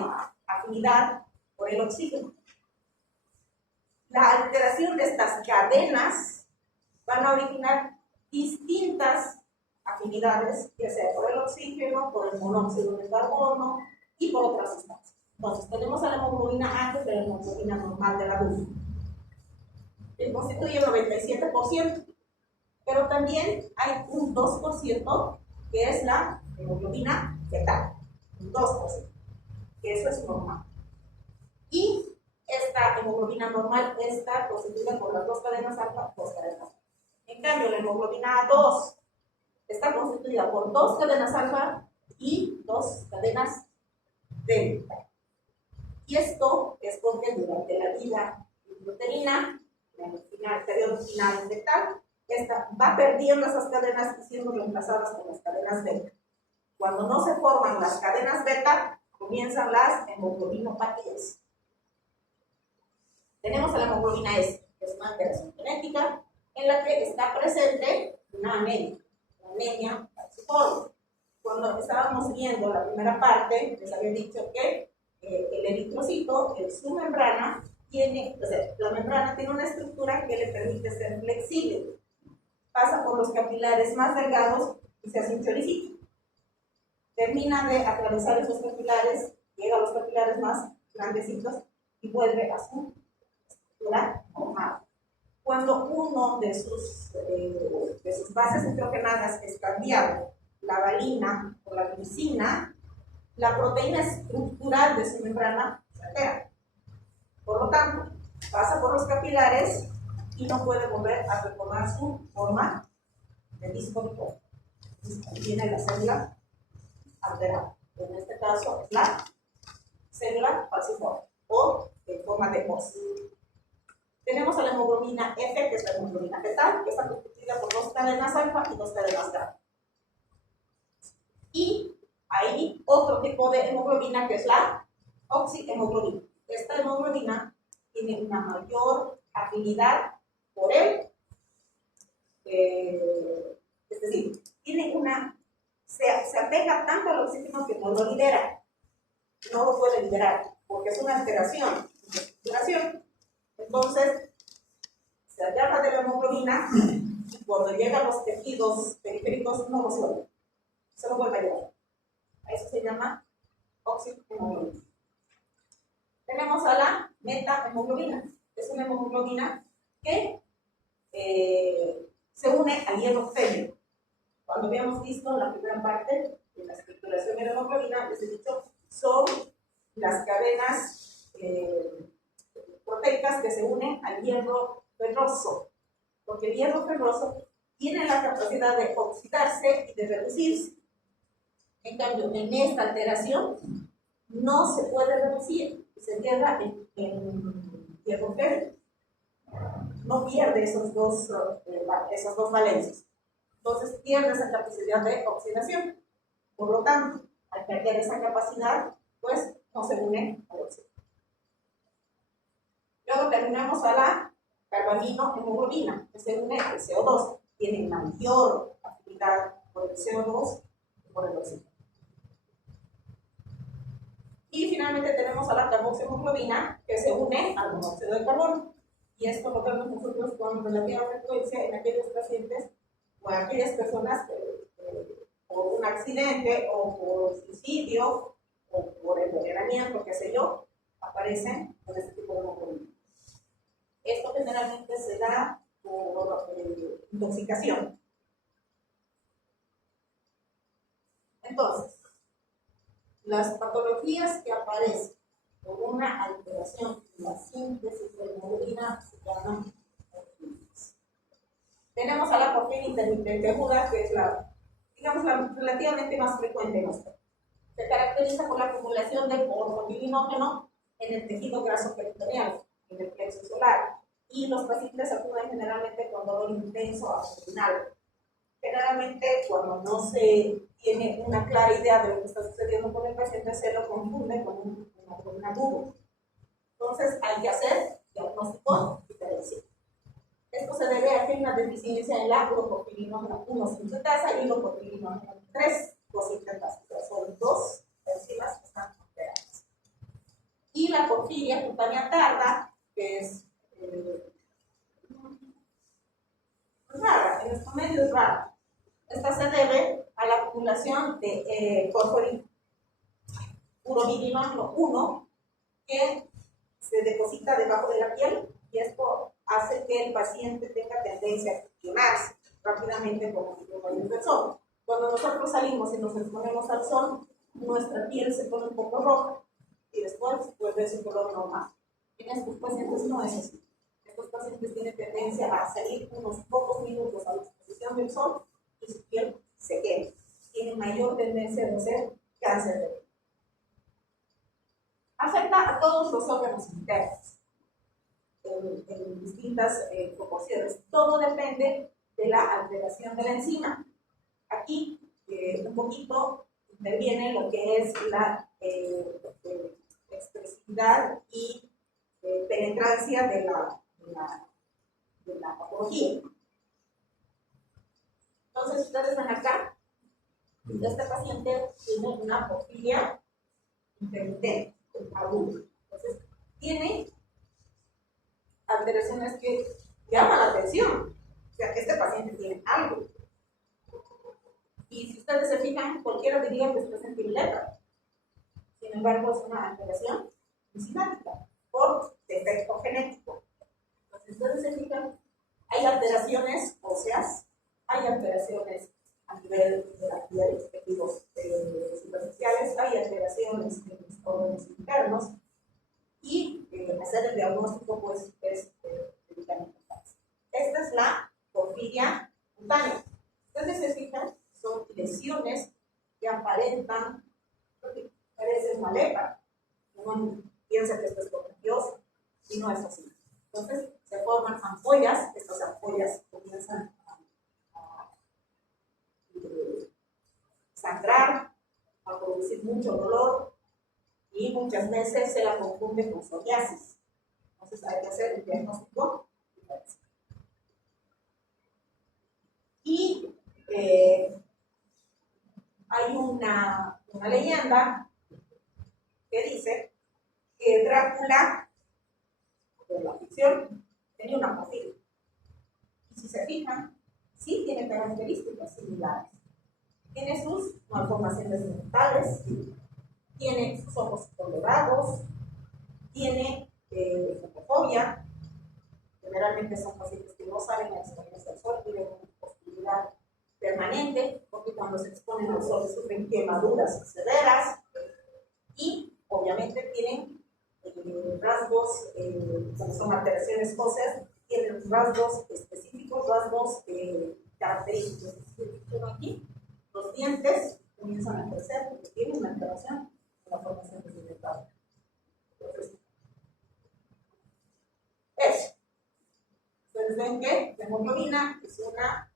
afinidad por el oxígeno. La alteración de estas cadenas van a originar distintas afinidades, ya sea por el oxígeno, por el monóxido de carbono y por otras sustancias. Entonces, tenemos a la hemoglobina A, que es la hemoglobina normal del adulto, que constituye el 97%, pero también hay un 2% que es la hemoglobina fetal, un 2%, que eso es normal. Y esta hemoglobina normal está constituida por las 2 cadenas alfa, 2 cadenas beta. En cambio, la hemoglobina A2 está constituida por 2 cadenas alfa y 2 cadenas beta. Y esto es porque durante la vida intrauterina, en el periodo final fetal, esta va perdiendo esas cadenas y siendo reemplazadas por las cadenas beta. Cuando no se forman las cadenas beta, comienzan las hemoglobinopatías. Tenemos a la hemoglobina S, que es una alteración genética en la que está presente una anemia falciforme. Cuando estábamos viendo la primera parte, les había dicho que el eritrocito, en su membrana, la membrana tiene una estructura que le permite ser flexible. Pasa por los capilares más delgados y se hace un choricito. Termina de atravesar esos capilares, llega a los capilares más grandecitos y vuelve a su estructura normal. Cuando uno de sus bases nitrogenadas es cambiado, la valina por la glicina, la proteína estructural de su membrana se altera. Por lo tanto, pasa por los capilares y no puede volver a retomar su forma de disco de cobre. Tiene la célula alterada. En este caso es la célula falciforme o en forma de hoz. Tenemos a la hemoglobina F, que es la hemoglobina fetal, que está constituida constituida por 2 cadenas alfa y 2 cadenas gamma. Y hay otro tipo de hemoglobina que es la oxihemoglobina. Esta hemoglobina tiene una mayor afinidad por él, es decir, se apega tanto al oxígeno que no lo libera, no lo puede liberar, porque es una alteración de estructuración. Entonces, se agarra de la hemoglobina y cuando llega a los tejidos periféricos no lo suelta, se lo vuelve a llevar. A eso se llama oxihemoglobina. Tenemos a la metahemoglobina. Es una hemoglobina que se une al hierro férreo. Cuando habíamos visto en la primera parte de la estructuración de la hemoglobina, les he dicho, son las cadenas proteicas que se unen al hierro ferroso, porque el hierro ferroso tiene la capacidad de oxidarse y de reducirse. En cambio, en esta alteración no se puede reducir, se queda en hierro férreo. No pierde esos dos valencias. Entonces pierde esa capacidad de oxidación. Por lo tanto, al perder esa capacidad, pues no se une al oxígeno. Luego terminamos a la carbaminohemoglobina, que se une al CO2. Tiene mayor afinidad por el CO2 que por el oxígeno. Y finalmente tenemos a la carboxiemoglobina, que se une al monóxido de carbono. Y esto lo vemos nosotros con relativa frecuencia en aquellos pacientes o en aquellas personas que por un accidente o por suicidio o por envenenamiento, qué sé yo, aparecen con este tipo de hemoglobina. Esto generalmente se da por intoxicación. Entonces, las patologías que aparecen por una alteración en la síntesis de hemoglobina se llaman porfirias. Tenemos a la porfiria intermitente aguda, que es la relativamente más frecuente en nosotros. Se caracteriza por la acumulación de porfopirinógeno en el tejido graso peritoneal, en el plexo solar, y los pacientes acuden generalmente con dolor intenso abdominal. Generalmente, cuando no se tiene una clara idea de lo que está sucediendo con el paciente, se lo confunde con un agudo. Entonces, hay que hacer diagnóstico diferencial. Esto se debe a que hay una deficiencia en la glucopirinógeno 1 sintetasa y glucopirinógeno 3 cosintetasa. O sea, son dos enzimas que están alteradas. Y la porfiria cutánea tarda, que es rara, en nuestro medio es rara. Esta se debe a la acumulación de urobirinógeno 1 que se deposita debajo de la piel y esto hace que el paciente tenga tendencia a funcionarse rápidamente como rayos del sol. Cuando nosotros salimos y nos exponemos al sol, nuestra piel se pone un poco roja y después vuelve su color normal. En estos pacientes no es así. Estos pacientes tienen tendencia a salir unos pocos minutos a la exposición del sol y su piel se quema. Tienen mayor tendencia a ser cáncer de piel. Afecta a todos los órganos internos en distintas proporciones. Todo depende de la alteración de la enzima. Aquí un poquito interviene lo que es la expresividad y penetrancia de la patología. Entonces, ustedes ven acá, este paciente tiene una porfiria intermitente, aguda. Entonces, tiene alteraciones que llaman la atención. O sea, que este paciente tiene algo. Y si ustedes se fijan, cualquiera diría que este paciente tiene lepra. Sin embargo, es una alteración enzimática por defecto genético. Entonces, si ustedes se fijan, hay alteraciones óseas, hay alteraciones a nivel de la piel, de tejidos superficiales, hay alteraciones en los órganos internos y hacer el diagnóstico pues es delicado. Esta es la porfiria cutánea. Ustedes se fijan, son lesiones que aparentan, parece una lepra. Uno piensa que esto es contagioso y no es así. Entonces se forman ampollas, estas ampollas comienzan sangrar, va a producir mucho dolor y muchas veces se la confunde con psoriasis. Entonces hay que hacer un diagnóstico. Y hay una leyenda que dice que Drácula, de la ficción, tenía una porfiria. Y si se fijan, sí tiene características similares. Tiene sus malformaciones dentales, tiene sus ojos colorados, tiene fotofobia. Generalmente son pacientes que no saben exponerse al sol, tienen una hostilidad permanente, porque cuando se exponen al sol sufren quemaduras severas y obviamente tienen rasgos, como son alteraciones óseas, tienen rasgos específicos, rasgos característicos. Aquí, los dientes comienzan a crecer porque tienen una alteración en la formación dental. Entonces, eso. Ustedes ven que la hemoglobina es una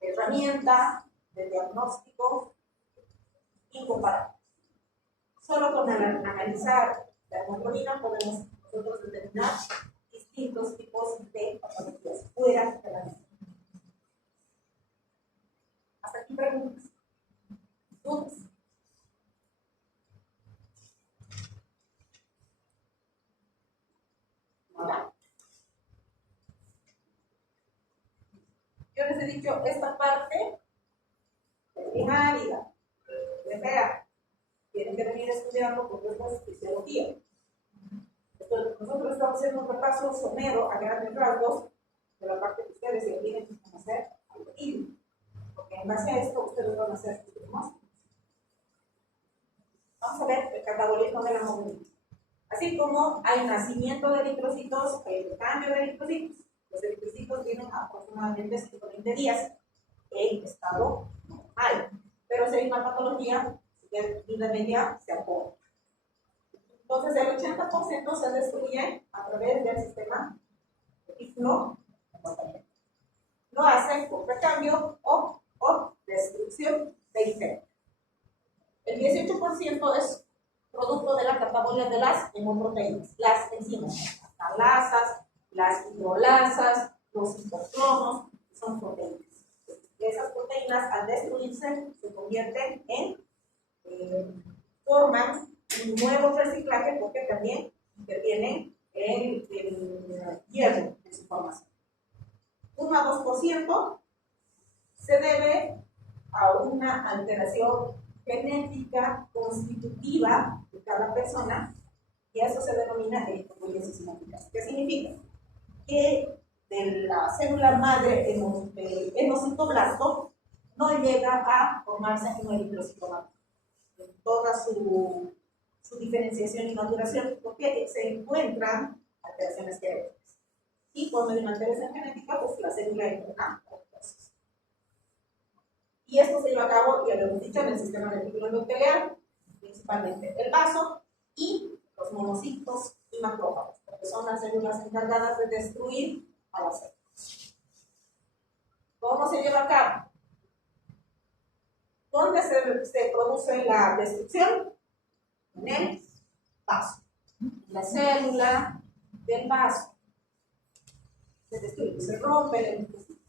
herramienta de diagnóstico incomparable. Solo con analizar la hemoglobina podemos nosotros determinar distintos tipos de patologías fuera de la mente. Hasta aquí preguntas. ¿Dudas? ¿Hola? Yo les he dicho esta parte es bien árida, bien fea. Tienen que venir a estudiarlo porque es fisiología. Nosotros estamos haciendo un repaso somero a grandes rasgos de la parte que ustedes ya tienen que conocer y porque en base a esto ustedes van a hacer sus diagnósticos. Vamos a ver el catabolismo de la hemoglobina. Así como hay nacimiento de eritrocitos, el cambio de eritrocitos. Los eritrocitos tienen aproximadamente 120 días en estado normal, pero si hay una patología de vida media se acorta. Entonces el 80% se destruye a través del sistema no lo hace por recambio o destrucción de infectos. El 18% es producto de la catabolia de las hemoproteínas, las enzimas, las calasas, las hidrolasas, los citocronos, son proteínas. Esas proteínas al destruirse se convierten forman un nuevo reciclaje porque también intervienen el hierro en su formación. 1 a 2% se debe a una alteración genética constitutiva de cada persona y eso se denomina eritropoiesis sinapticas. ¿Qué significa? Que de la célula madre hemocitoblasto no llega a formarse un eritrocito en toda su diferenciación y maduración porque se encuentran alteraciones genéticas. Y cuando hay una alteración genética, pues la célula entra a apoptosis. Y esto se lleva a cabo, ya lo hemos dicho, en el sistema reticular endotelial, principalmente el vaso y los monocitos y macrófagos, porque son las células encargadas de destruir a las células. ¿Cómo se lleva a cabo? ¿Dónde se produce la destrucción? En el vaso. La célula del vaso se destruye, se rompe el eritrocito.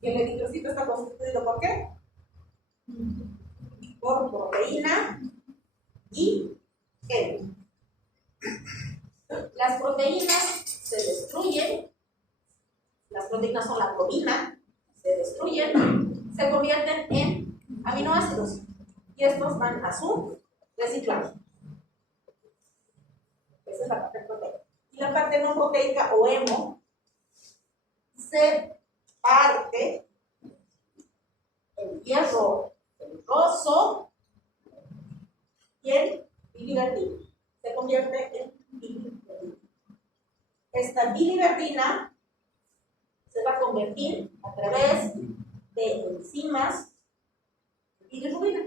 Y el eritrocito está constituido ¿por qué? Por proteína y gel. Las proteínas se destruyen, las proteínas son la proteína, se destruyen, se convierten en aminoácidos y estos van a su reciclaje. Esa es la parte proteica. Y la parte no proteica o hemo se parte el hierro ferroso y el biliverdina. Se convierte en biliverdina. Esta biliverdina se va a convertir a través de enzimas en bilirrubina.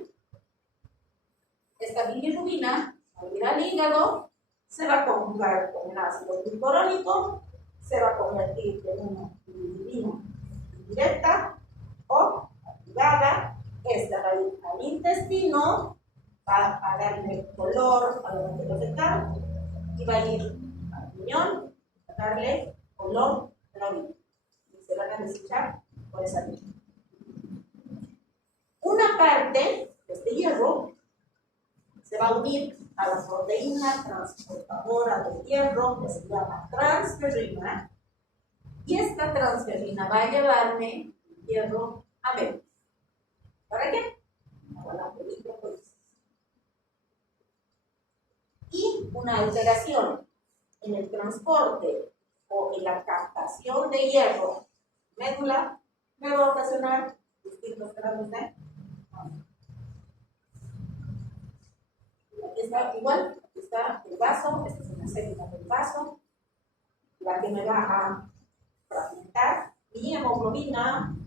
Esta bilirrubina, al ir al hígado, se va a conjugar con el ácido glucurónico, se va a convertir en una bilirrubina indirecta o activada esta va a ir al intestino, va a darle color a la materia fecal y va a ir al riñón a darle color a la orina. Y se van a desechar por esa vía. Una parte de este hierro se va a unir a la proteína transportadora de hierro que se llama transferrina, y esta transferrina va a llevarme hierro a médula. ¿Para qué? Para la electrofóresis. Y una alteración en el transporte o en la captación de hierro médula me va a ocasionar distintos grados de. Aquí está igual, aquí está el vaso, esta es una célula del vaso, la que me va a fragmentar mi hemoglobina,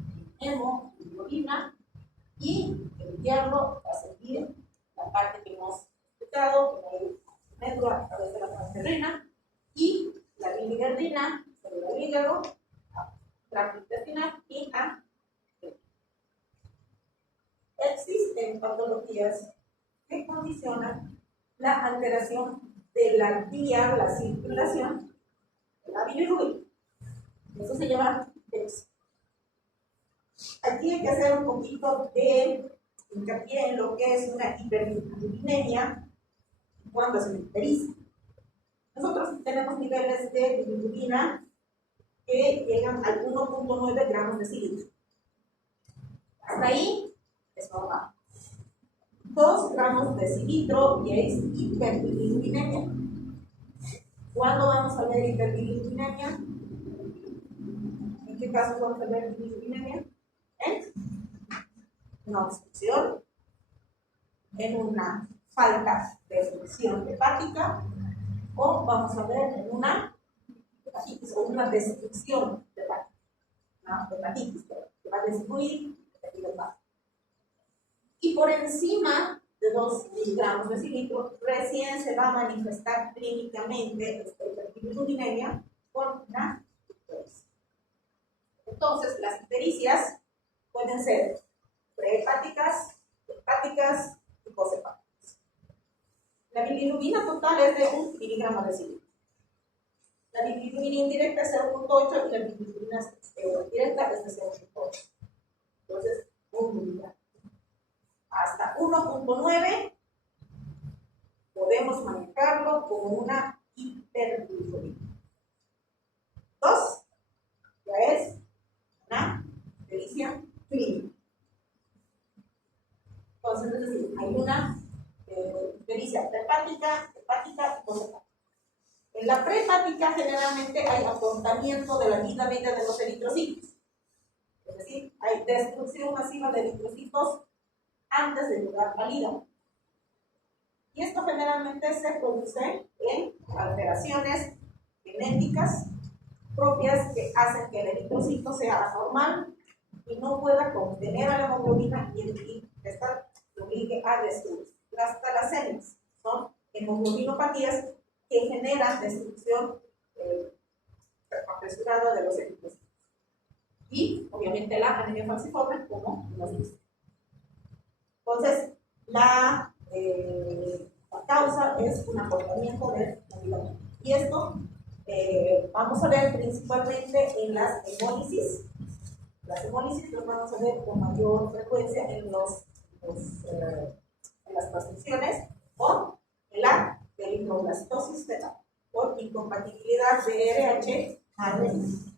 y el hierro va a seguir la parte que hemos explicado, que es la médula a través de la transferrina, y la bilirrubina sobre el hígado, tracto intestinal y a. Existen patologías que condicionan la alteración de la vía, la circulación de la bilirrubina. Eso se llama TEPS. Aquí hay que hacer un poquito de hincapié en lo que es una hiperbilirubinemia cuando se icteriza. Nosotros tenemos niveles de bilirrubina que llegan al 1.9 gramos de decilitro. Hasta ahí es normal. 2 gramos de decilitro y es hiperbilirubinemia. ¿Cuándo vamos a ver hiperbilirubinemia? ¿En qué casos vamos a ver bilirrubinemia? En una obstrucción, en una falta de función hepática, o vamos a ver en una hepatitis o una destrucción hepática. Una hepatitis que va a destruir el tejido hepático. Y por encima de 2 miligramos de decilitro, recién se va a manifestar clínicamente esta hiperbilirubinemia con una ictericia. Entonces, las ictericias pueden ser prehepáticas, hepáticas y poshepáticas. La bilirrubina total es de 1 miligramo de decilitro. La bilirrubina indirecta es 0.8 y la bilirrubina directa es de 0.8. Entonces, 1 miligramo. Hasta 1.9 podemos manejarlo como una hiperbilirrubina. 2 ya es una ictericia clínica. Entonces, es decir, hay una ictericia prehepática, hepática y poshepática. En la prehepática generalmente hay acortamiento de la vida media de los eritrocitos. Es decir, hay destrucción masiva de eritrocitos antes de llegar al hígado. Y esto generalmente se produce en alteraciones genéticas propias que hacen que el eritrocito sea anormal y no pueda contener a la hemoglobina y esta lo obligue a destruir. Las talasemias son hemoglobinopatías que generan destrucción apresurada de los eritrocitos. Y obviamente la anemia falciforme, como hemos visto. Entonces, la causa es un acortamiento de la vida media. Y esto vamos a ver principalmente en las hemólisis. Las hemólisis las vamos a ver con mayor frecuencia en las transfusiones o en la eritroblastosis fetal por incompatibilidad de RH ADN.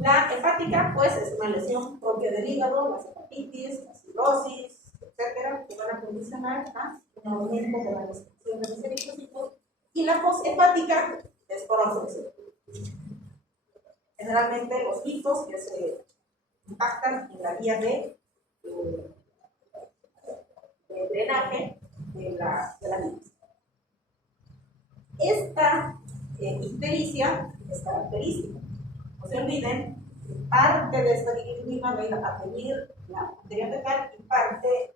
La hepática, pues, es una lesión propia del hígado, las hepatitis, la cirrosis, etcétera, que van a condicionar a un aumento de la destrucción de los eritrocitos. Y la poshepática es por absorción. Generalmente los hitos que se impactan en la vía de drenaje de la bilis. Esta ictericia es característica. No se olviden, parte de esta bilirrubina va a ir a teñir la arteria fecal y parte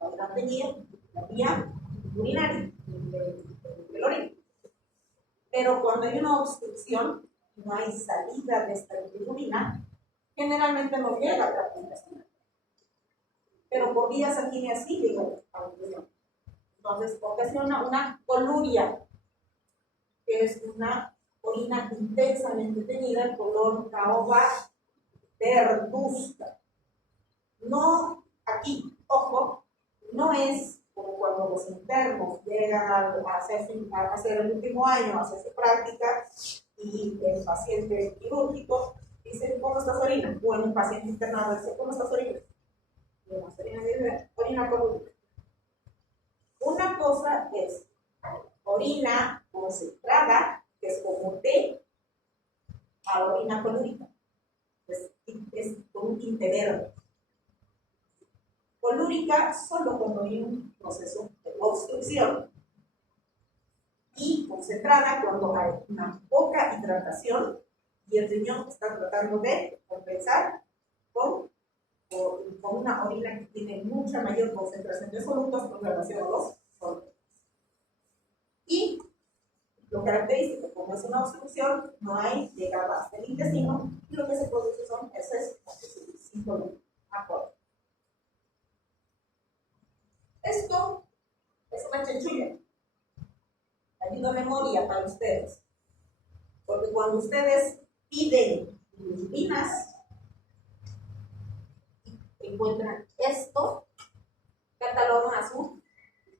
va a ir a teñir la vía urinaria del orina. Pero cuando hay una obstrucción, no hay salida de esta bilirrubina, generalmente no llega al tracto intestinal. pero por vía sanguínea sí llega a la nutrición. Entonces, ocasiona una coluria, que es una orina intensamente teñida, color caoba verduzca. No, aquí, ojo, no es como cuando los internos llegan a hacer el último año, a hacer su práctica, y el paciente quirúrgico dice, ¿cómo está su orina? O un paciente internado dice, ¿cómo está su orina? Y la orina dice, orina colúrica. Una cosa es orina concentrada, que es como té, a orina colúrica. Es con un tinte verde. Colúrica solo cuando hay un proceso de obstrucción, y concentrada cuando hay una poca hidratación y el riñón está tratando de compensar con una orina que tiene mucha mayor concentración de solutos con relación a los solutos. Y lo característico, como es una obstrucción, no hay llegada hasta el intestino, y lo que se produce son heces sin volumen. Esto es una chanchulla. Ayuda a memoria para ustedes. Porque cuando ustedes piden bilirrubinas, encuentran esto, catalogan a su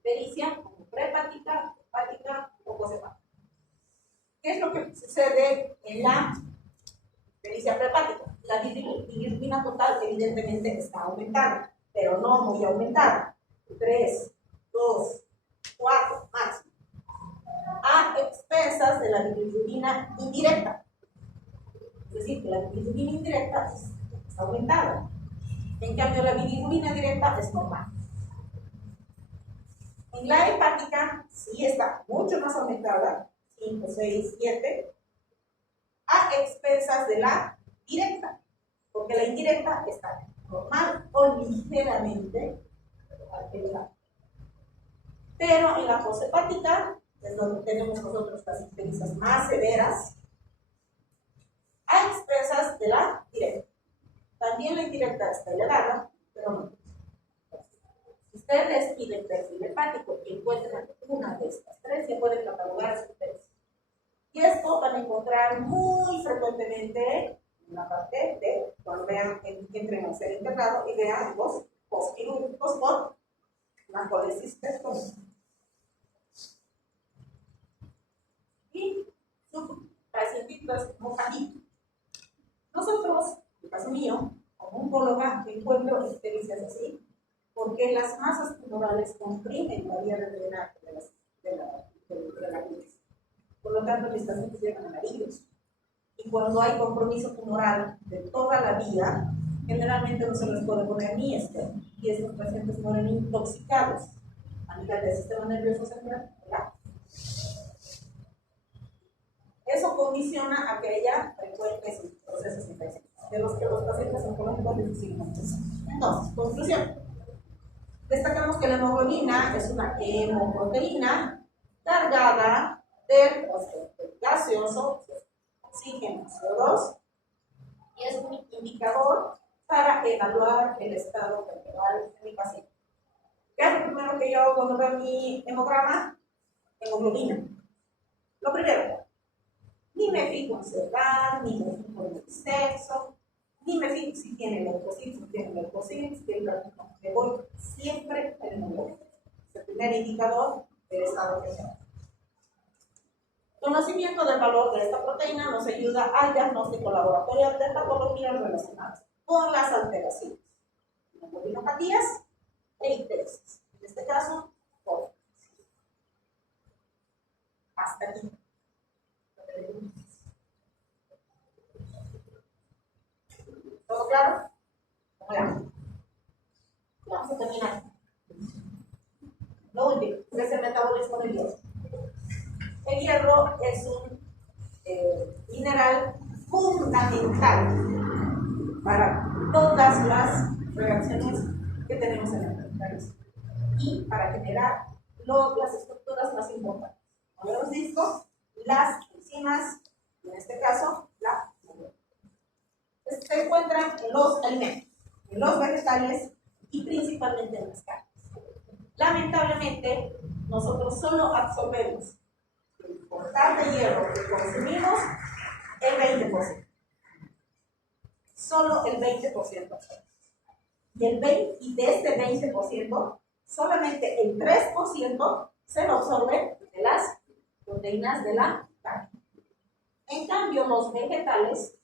pericia como prehepática, hepática o poshepática. ¿Qué es lo que sucede en la pericia prehepática? La bilirrubina total evidentemente está aumentada, pero no muy aumentada. 3, 2, 4, máximo. A expensas de la bilirrubina indirecta. Es decir, que la bilirrubina indirecta está aumentada. En cambio, la bilirrubina directa es normal. En la hepática sí está mucho más aumentada, 5, 6, 7, a expensas de la directa, porque la indirecta está normal o ligeramente alterada. Pero en la poshepática, es donde tenemos nosotros las experiencias más severas, a expensas de la directa. También la indirecta está elevada, pero no. Si ustedes piden perfil hepático y encuentran una de estas tres, ya pueden catalogar su perfil. Y esto van a encontrar muy frecuentemente en la parte de, cuando vean que entren al ser internado y vean los postquirúrgicos con la colecistetómica. Y su pacientito es mojadito. Nosotros, en el caso mío, como oncóloga, encuentro experiencias así, porque las masas tumorales comprimen la vía de drenaje de la crisis. Por lo tanto, mis pacientes llegan amarillos. Y cuando hay compromiso tumoral de toda la vía, generalmente no se les puede poner ni esto, y estos pacientes mueren intoxicados a nivel del sistema nervioso central. Eso condiciona a que haya frecuentes procesos infecciosos, de los que los pacientes oncológicos difícilmente son. Entonces, conclusión. Destacamos que la hemoglobina es una hemoproteína cargada del gaseoso, oxígeno, CO2, y es un indicador para evaluar el estado temporal de mi paciente. ¿Qué es lo primero que yo hago cuando veo mi hemograma? Hemoglobina. Lo primero, ni me fijo en su edad, ni me fijo en el sexo, ni me fijo si tiene leucocitos, si tiene leucocitos, si tiene leucocitos. Me voy siempre al hemoglobina. Es el primer indicador del estado temporal. Conocimiento del valor de esta proteína nos ayuda al diagnóstico laboratorial de patologías relacionadas con las alteraciones, hemoglobinopatías e ictericia. En este caso, COVID. Hasta aquí. ¿Todo claro? Bueno, vamos a terminar. Lo último es el metabolismo del hierro. El hierro es un mineral fundamental para todas las reacciones que tenemos en el organismo y para generar las estructuras más importantes. Como hemos visto, las enzimas, en este caso, la hemoglobina. Se encuentran en los alimentos, en los vegetales y principalmente en las carnes. Lamentablemente, nosotros solo absorbemos el total de hierro que consumimos el 20%. Solo el 20%. Y de este 20%, solamente el 3% se lo absorbe de las proteínas de la carne. En cambio, los vegetales,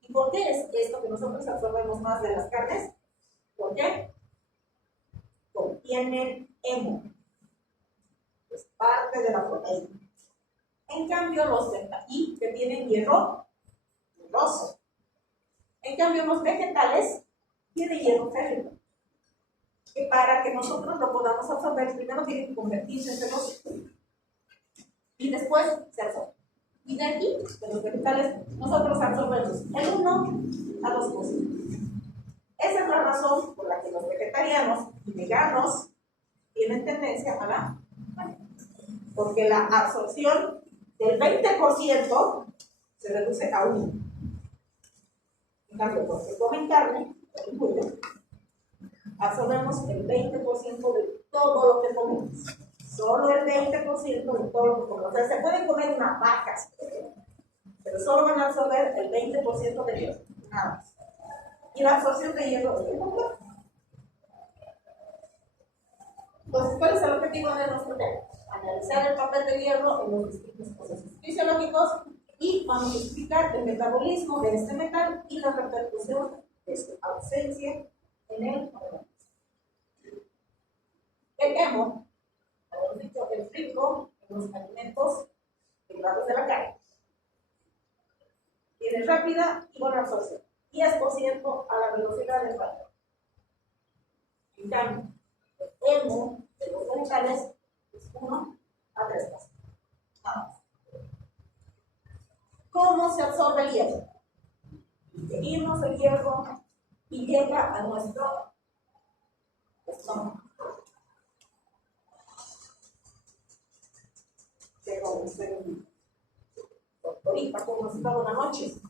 ¿y por qué es esto que nosotros absorbemos más de las carnes? ¿Por qué? Contienen hemo, es parte de la proteína. En cambio, los vegetales que tienen hierro roso. En cambio, los vegetales tienen hierro férrico, que para que nosotros lo podamos absorber, primero tiene que convertirse en celulose y después se absorbe. Y de aquí, de los vegetales, nosotros absorbemos el 1 a 2%. Esa es la razón por la que los vegetarianos y veganos tienen tendencia a la anemia. Porque la absorción del 20% se reduce a 1. En cambio, porque comen carne, absorbemos el 20% de todo lo que comemos. Solo el 20% de todo lo que comemos. O sea, se pueden comer unas vacas, pero solo van a absorber el 20% de hierro. Nada más. Y la absorción de hierro es completa. Entonces, ¿cuál es el objetivo de nuestro tema? Analizar el papel del hierro en los distintos procesos fisiológicos y vamos a explicar el metabolismo de este metal y la repercusión de su ausencia en el organismo. El hemo, habíamos dicho, es rico en los alimentos derivados de la carne. Tiene rápida y buena absorción. 10% a la velocidad del vapor. En cambio, el hemo de los vegetales es 1 a 3%. Vamos. ¿Cómo se absorbe el hierro? Ingerimos el hierro y llega a nuestro estómago. Llega a un doctorita, como si fuera una noche.